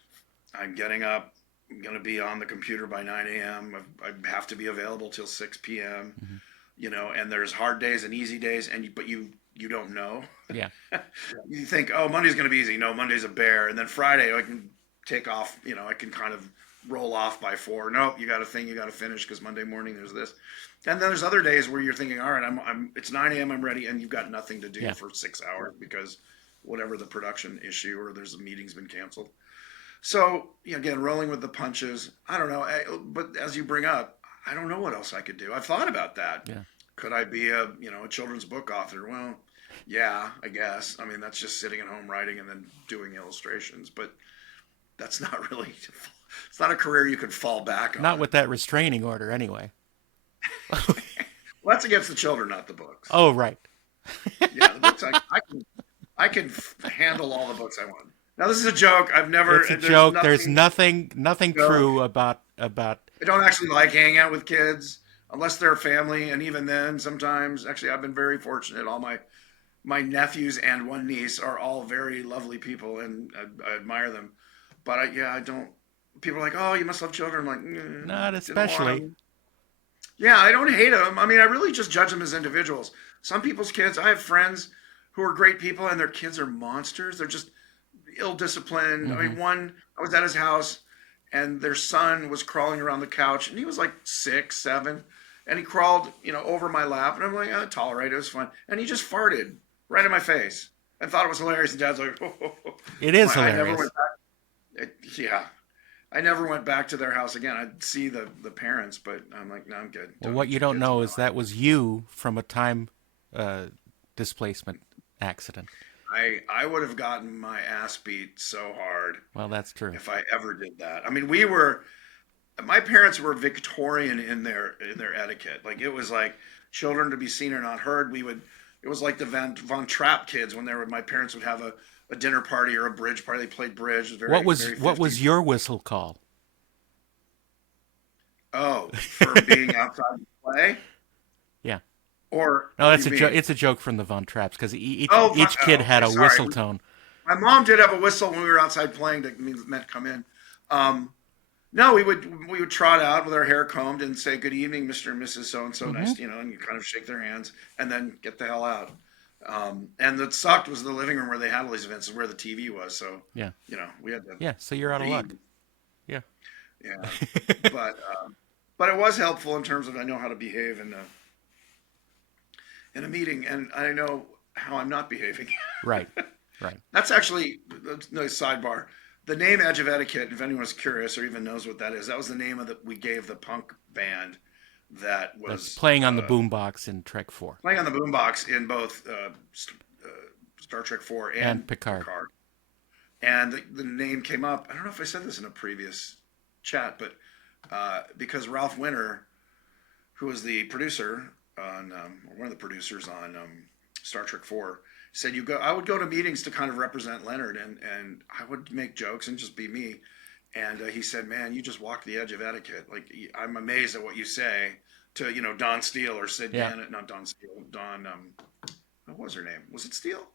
I'm getting up. I'm going to be on the computer by 9 a.m. I have to be available till 6 p.m. Hmm. And there's hard days and easy days, but you don't know. Yeah. You think, oh, Monday's going to be easy. No, Monday's a bear, and then Friday I can take off. I can kind of roll off by 4. Nope, you got a thing you got to finish because Monday morning there's this, and then there's other days where you're thinking, all right, I'm it's 9 a.m. I'm ready, and you've got nothing to do Yeah. for 6 hours because whatever the production issue or there's a meeting's been canceled. So again, rolling with the punches. I don't know, but as you bring up, I don't know what else I could do. I've thought about that. Yeah. Could I be a children's book author? Well, yeah, I guess. I mean, that's just sitting at home writing and then doing illustrations, but that's not really. It's not a career you could fall back Not on. with that restraining order, anyway. Well, that's against the children, not the books. Oh, right. Yeah, the books I can handle all the books I want. Now this is a joke. I've never. It's a There's joke. There's nothing nothing joke. true about. I don't actually like hanging out with kids unless they're family, and even then, sometimes. Actually, I've been very fortunate. All my nephews and one niece are all very lovely people, and I admire them. But I don't. People are like, "Oh, you must love children." I'm like, Not didn't want especially. them. Yeah, I don't hate them. I mean, I really just judge them as individuals. Some people's kids. I have friends who are great people, and their kids are monsters. They're just ill-disciplined. I Hmm. mean, one I was at his house, and their son was crawling around the couch, and he was like 6, 7, and he crawled, over my lap, and I'm like, I tolerate it. It was fun, and he just farted right in my face. I thought it was hilarious. And Dad's like, oh. It is I never hilarious. went back. Yeah, I never went back to their house again. I'd see the parents, but I'm like, no, I'm good. Well, Don't what you get don't kids in know my is life. that was you from a time uh, displacement accident. I would have gotten my ass beat so hard Well, that's true. if I ever did that. I mean, my parents were Victorian in their etiquette. Like it was like children to be seen or not heard. It was like the Von Trapp kids when my parents would have a dinner party or a bridge party. They played bridge. It was What very was very what was 50s. your whistle call? Oh, for being outside to play, Yeah. or No, what do that's you a joke. mean? It's a joke from the Von Trapps because each kid Oh, had okay, a sorry. whistle tone. My mom did have a whistle when we were outside playing that meant come in. Um, No, we would trot out with our hair combed and say good evening, Mr. and Mrs. So and so, Hmm. nice, and you kind of shake their hands and then get the hell out. And that sucked was the living room where they had all these events, is where the TV was. So, Yeah. we had to Yeah. So you're out of luck. leave. Yeah. Yeah, but but it was helpful in terms of I know how to behave in a meeting, and I know how I'm not behaving. Right. Right. That's actually a nice sidebar. The name Edge of Etiquette, if anyone's curious or even knows what that is, that was the name we gave the punk band that That's was playing on the boombox in Trek 4 playing on the boombox in both Star Trek 4 and and Picard. Picard. And the name came up. I don't know if I said this in a previous chat, but because Ralph Winter, who was the producer on one of the producers on Star Trek 4, said I would go to meetings to kind of represent Leonard, and I would make jokes and just be me. And he said, "Man, you just walk the edge of etiquette. Like I'm amazed at what you say to Don Steele or Sid Yeah. Gannett, not Don Steele, Don what was her name? Was it Steele?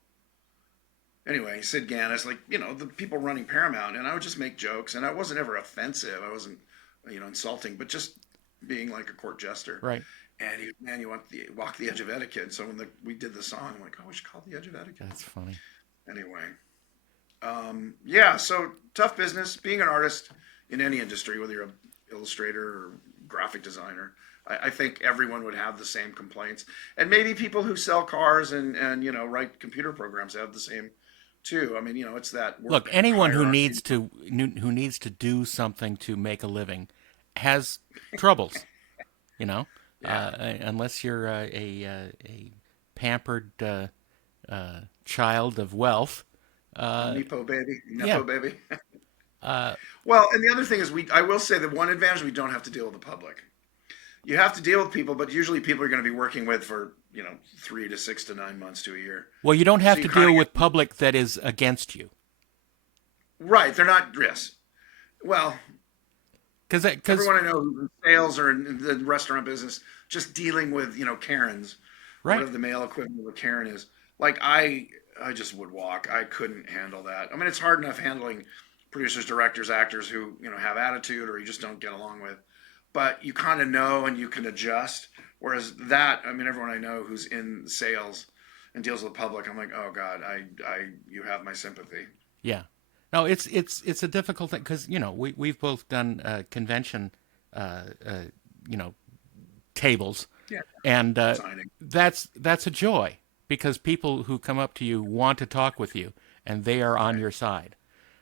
Anyway, Sid Gannett, like the people running Paramount, and I would just make jokes, and I wasn't ever offensive. I wasn't insulting, but just being like a court jester. Right. And man, you want the walk the edge of etiquette. And so when we did the song, I'm like, oh, we should call it the edge of etiquette. That's funny. Anyway, yeah. So tough business being an artist in any industry, whether you're an illustrator or graphic designer. I think everyone would have the same complaints, and maybe people who sell cars and write computer programs have the same too. I mean, it's that Look, work anyone hierarchy. who needs to do something to make a living has troubles. You know, Yeah, unless you're a pampered child of wealth. Uh, Nepo baby, yeah. Nepo baby. Uh, Well, and the other thing is, I will say that one advantage, we don't have to deal with the public. You have to deal with people, but usually people are going to be working with for 3 to 6 to 9 months to a year. well, you don't So have you to kind deal of with public that is against you, right. They're not yes. Well, because everyone I know who's in sales or in the restaurant business, just dealing with Karens or right. whatever the male equivalent of a Karen is. Like I just would walk. I couldn't handle that. I mean, it's hard enough handling producers, directors, actors who have attitude or you just don't get along with. But you kind of know and you can adjust. Whereas that, I mean, everyone I know who's in sales and deals with the public, I'm like, oh God, you have my sympathy. Yeah. No, it's a difficult thing because we've both done convention, uh, uh, you know, tables, Yeah, and signing. that's a joy because people who come up to you want to talk with you and they are on Right. your side.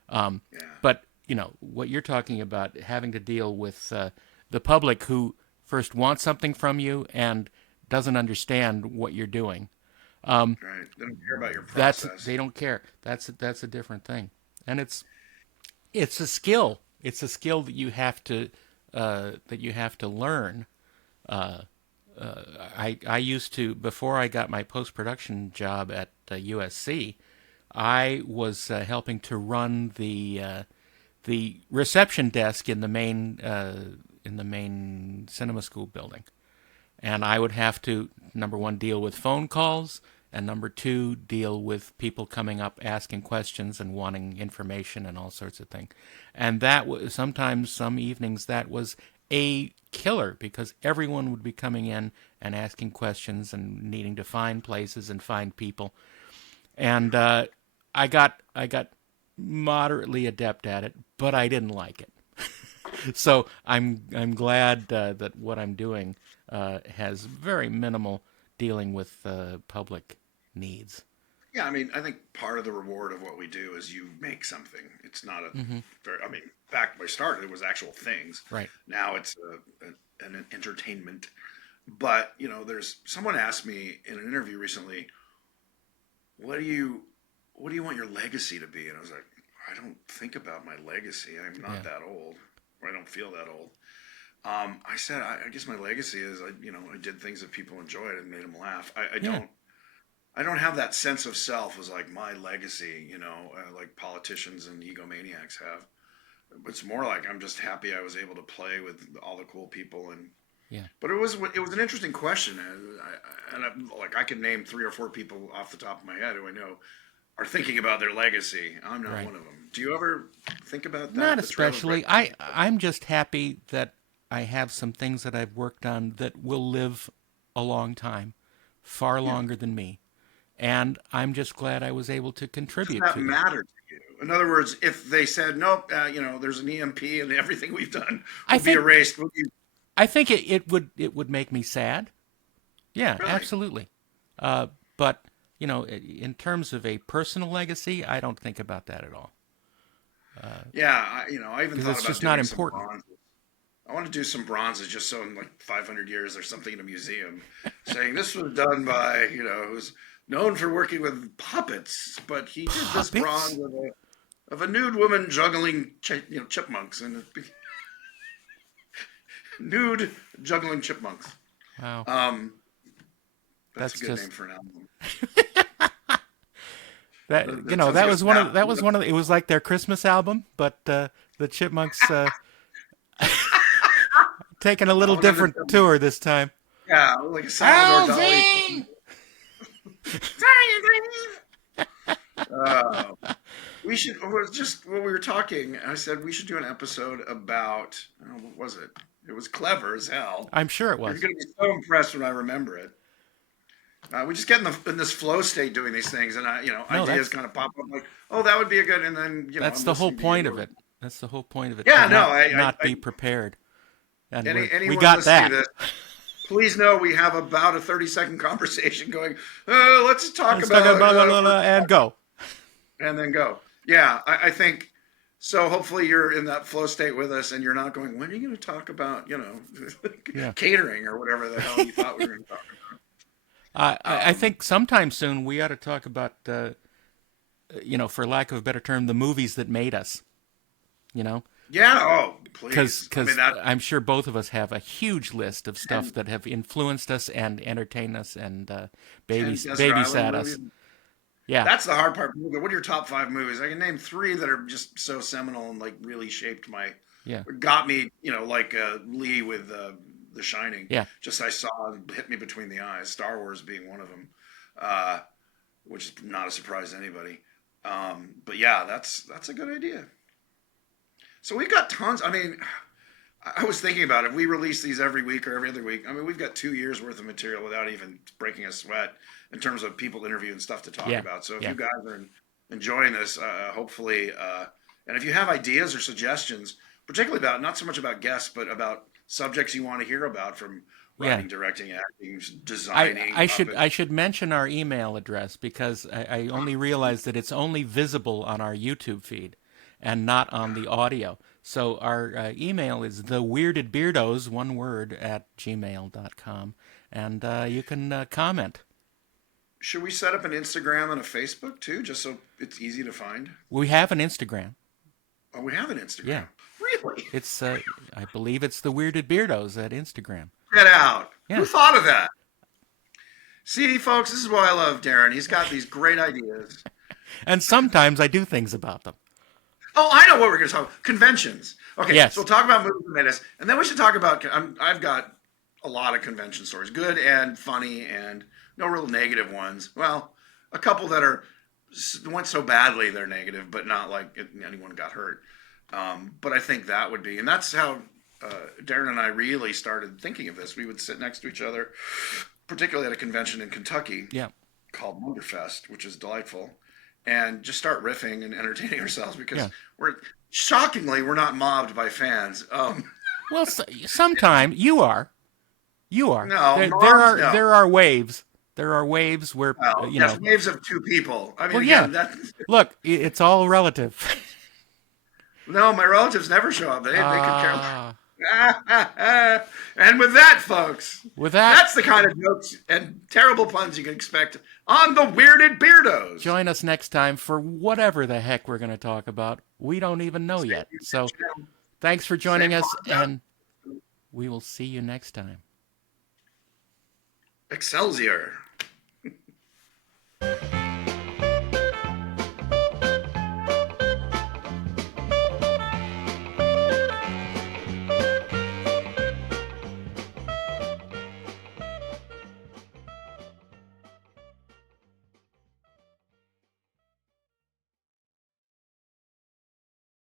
Um, Yeah. but what you're talking about, having to deal with the public who first wants something from you and doesn't understand what you're doing. Um, Right. They don't care about your that's process. they don't care. That's a different thing, and it's a skill. It's a skill that you have to learn I used to, before I got my post-production job at USC, I was helping to run the reception desk in the main cinema school building, and I would have to, number one, deal with phone calls, and number two, deal with people coming up asking questions and wanting information and all sorts of things. And that was sometimes, some evenings, that was a killer because everyone would be coming in and asking questions and needing to find places and find people. And I got moderately adept at it, but I didn't like it. So I'm glad that what I'm doing has very minimal dealing with public needs. Yeah, I mean, I think part of the reward of what we do is you make something. It's not a very, I mean, back when I started, it was actual things. Right. Now it's an entertainment. But, you know, there's someone asked me in an interview recently, what do you want your legacy to be? And I was like, I don't think about my legacy. I'm not that old, or I don't feel that old. I said, I guess my legacy is, I did things that people enjoyed and made them laugh. I don't have that sense of self as like my legacy, like politicians and egomaniacs have. It's more like I'm just happy I was able to play with all the cool people But it was an interesting question, I can name 3 or 4 people off the top of my head who I know are thinking about their legacy. I'm not one of them. Do you ever think about that? Not especially. I'm just happy that I have some things that I've worked on that will live a long time, far longer than me. And I'm just glad I was able to contribute Does that to them. matter to you? In other words, if they said, nope, there's an EMP and everything we've done will be erased, would you? I think it would make me sad. Yeah, Really? absolutely. But, in terms of a personal legacy, I don't think about that at all. I even thought It's about just doing not some important. bronzes. I want to do some bronzes just so in like 500 years there's something in a museum saying this was done by, who's known for working with puppets, but he did this bronze of a nude woman juggling chipmunks and nude juggling chipmunks. Wow. That's a good just name for an album. That was one of it was like their Christmas album, but the Chipmunks taking a little different tour this time. Yeah, like a Salvador Dali. We should. Just when we were talking, I said we should do an episode about. What was it? It was clever as hell. I'm sure it was. You're going to be so impressed when I remember it. We just get in this flow state doing these things, and ideas kind of pop up like, oh, that would be a good, and then that's the whole point of it. That's the whole point of it. Yeah, not be prepared. And we got that. This, please know we have about a 30-second conversation going. Let's talk about and go, and then go. Yeah, I think so. Hopefully, you're in that flow state with us, and you're not going. When are you going to talk about catering or whatever the hell you thought we were going to talk about? I think sometime soon we ought to talk about, for lack of a better term, the movies that made us. Yeah. Oh, please. Because I'm sure both of us have a huge list of stuff that have influenced us and entertained us and babysat us. Yeah. That's the hard part. What are your top 5 movies? I can name 3 that are just so seminal and like really shaped got me. Like Lee with The Shining. Yeah. Just I saw hit me between the eyes. Star Wars being one of them, which is not a surprise to anybody. But yeah, that's a good idea. So we've got tons. I mean, I was thinking about it. If we release these every week or every other week, I mean, we've got 2 years worth of material without even breaking a sweat in terms of people interviewing stuff to talk about. So if you guys are enjoying this, hopefully, and if you have ideas or suggestions, particularly about not so much about guests, but about subjects you want to hear about from writing, directing, acting, designing. I should mention our email address because I only realized that it's only visible on our YouTube feed and not on the audio. So our email is theweirdedbeardos, one word, @gmail.com. And you can comment. Should we set up an Instagram and a Facebook too, just so it's easy to find? We have an Instagram. Oh, we have an Instagram? Yeah. Really? It's I believe it's the Weirded Beardos at Instagram. Get out. Who Yeah. thought of that? See, folks, this is why I love Darren. He's got these great ideas. And sometimes I do things about them. Oh, I know what we're going to talk about. Conventions. Okay, so Yes. we'll talk about movies in a minute, and then we should talk about. I've got a lot of convention stories, good and funny, and no real negative ones. Well, a couple that went so badly they're negative, but not like anyone got hurt. But I think that would be, and that's how Darren and I really started thinking of this. We would sit next to each other, particularly at a convention in Kentucky Yeah. called Wonderfest, which is delightful, and just start riffing and entertaining ourselves because Yeah. we're not mobbed by fans. Well, sometime you are. You are. No, There moms, are no. there are waves. There are waves where Well, yes, waves of two people. I mean, Well, yeah. again, that Look, it's all relative. no, my relatives never show up. They could care less. Ah. And with that, folks, With that, that's the kind of jokes and terrible puns you can expect on the Weirded Beardos. join us next time for whatever the heck we're going to talk about. We don't even know yet. So, thanks for joining us, and we will see you next time. Excelsior.